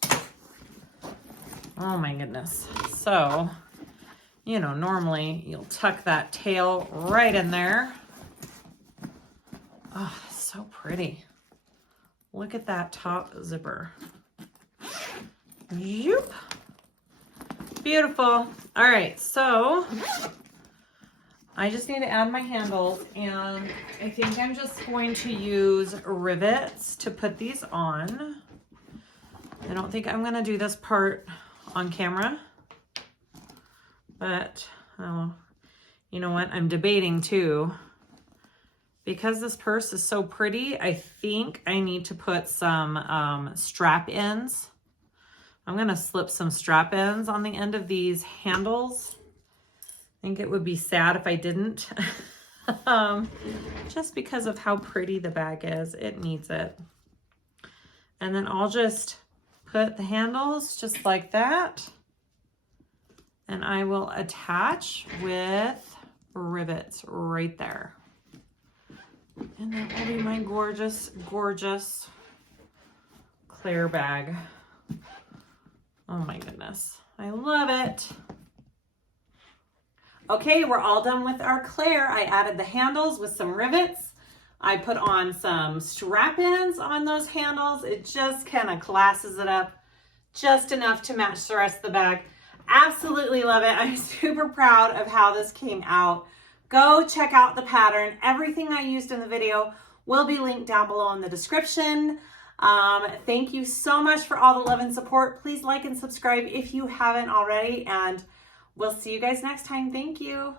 Oh my goodness. So, you know, normally you'll tuck that tail right in there. Oh, so pretty. Look at that top zipper. Yoop. Beautiful. All right, so I just need to add my handles, and I think I'm just going to use rivets to put these on. I don't think I'm gonna do this part on camera, but you know what? I'm debating too. Because this purse is so pretty, I think I need to put some strap ends. I'm gonna slip some strap ends on the end of these handles. I think it would be sad if I didn't. just because of how pretty the bag is. It needs it. And then I'll just put the handles just like that. And I will attach with rivets right there. And that will be my gorgeous, gorgeous clear bag. Oh my goodness, I love it. Okay, we're all done with our clear. I added the handles with some rivets. I put on some strap-ins on those handles. It just kind of classes it up just enough to match the rest of the bag. Absolutely love it. I'm super proud of how this came out. Go check out the pattern. Everything I used in the video will be linked down below in the description. Thank you so much for all the love and support. Please like and subscribe if you haven't already, and we'll see you guys next time. Thank you.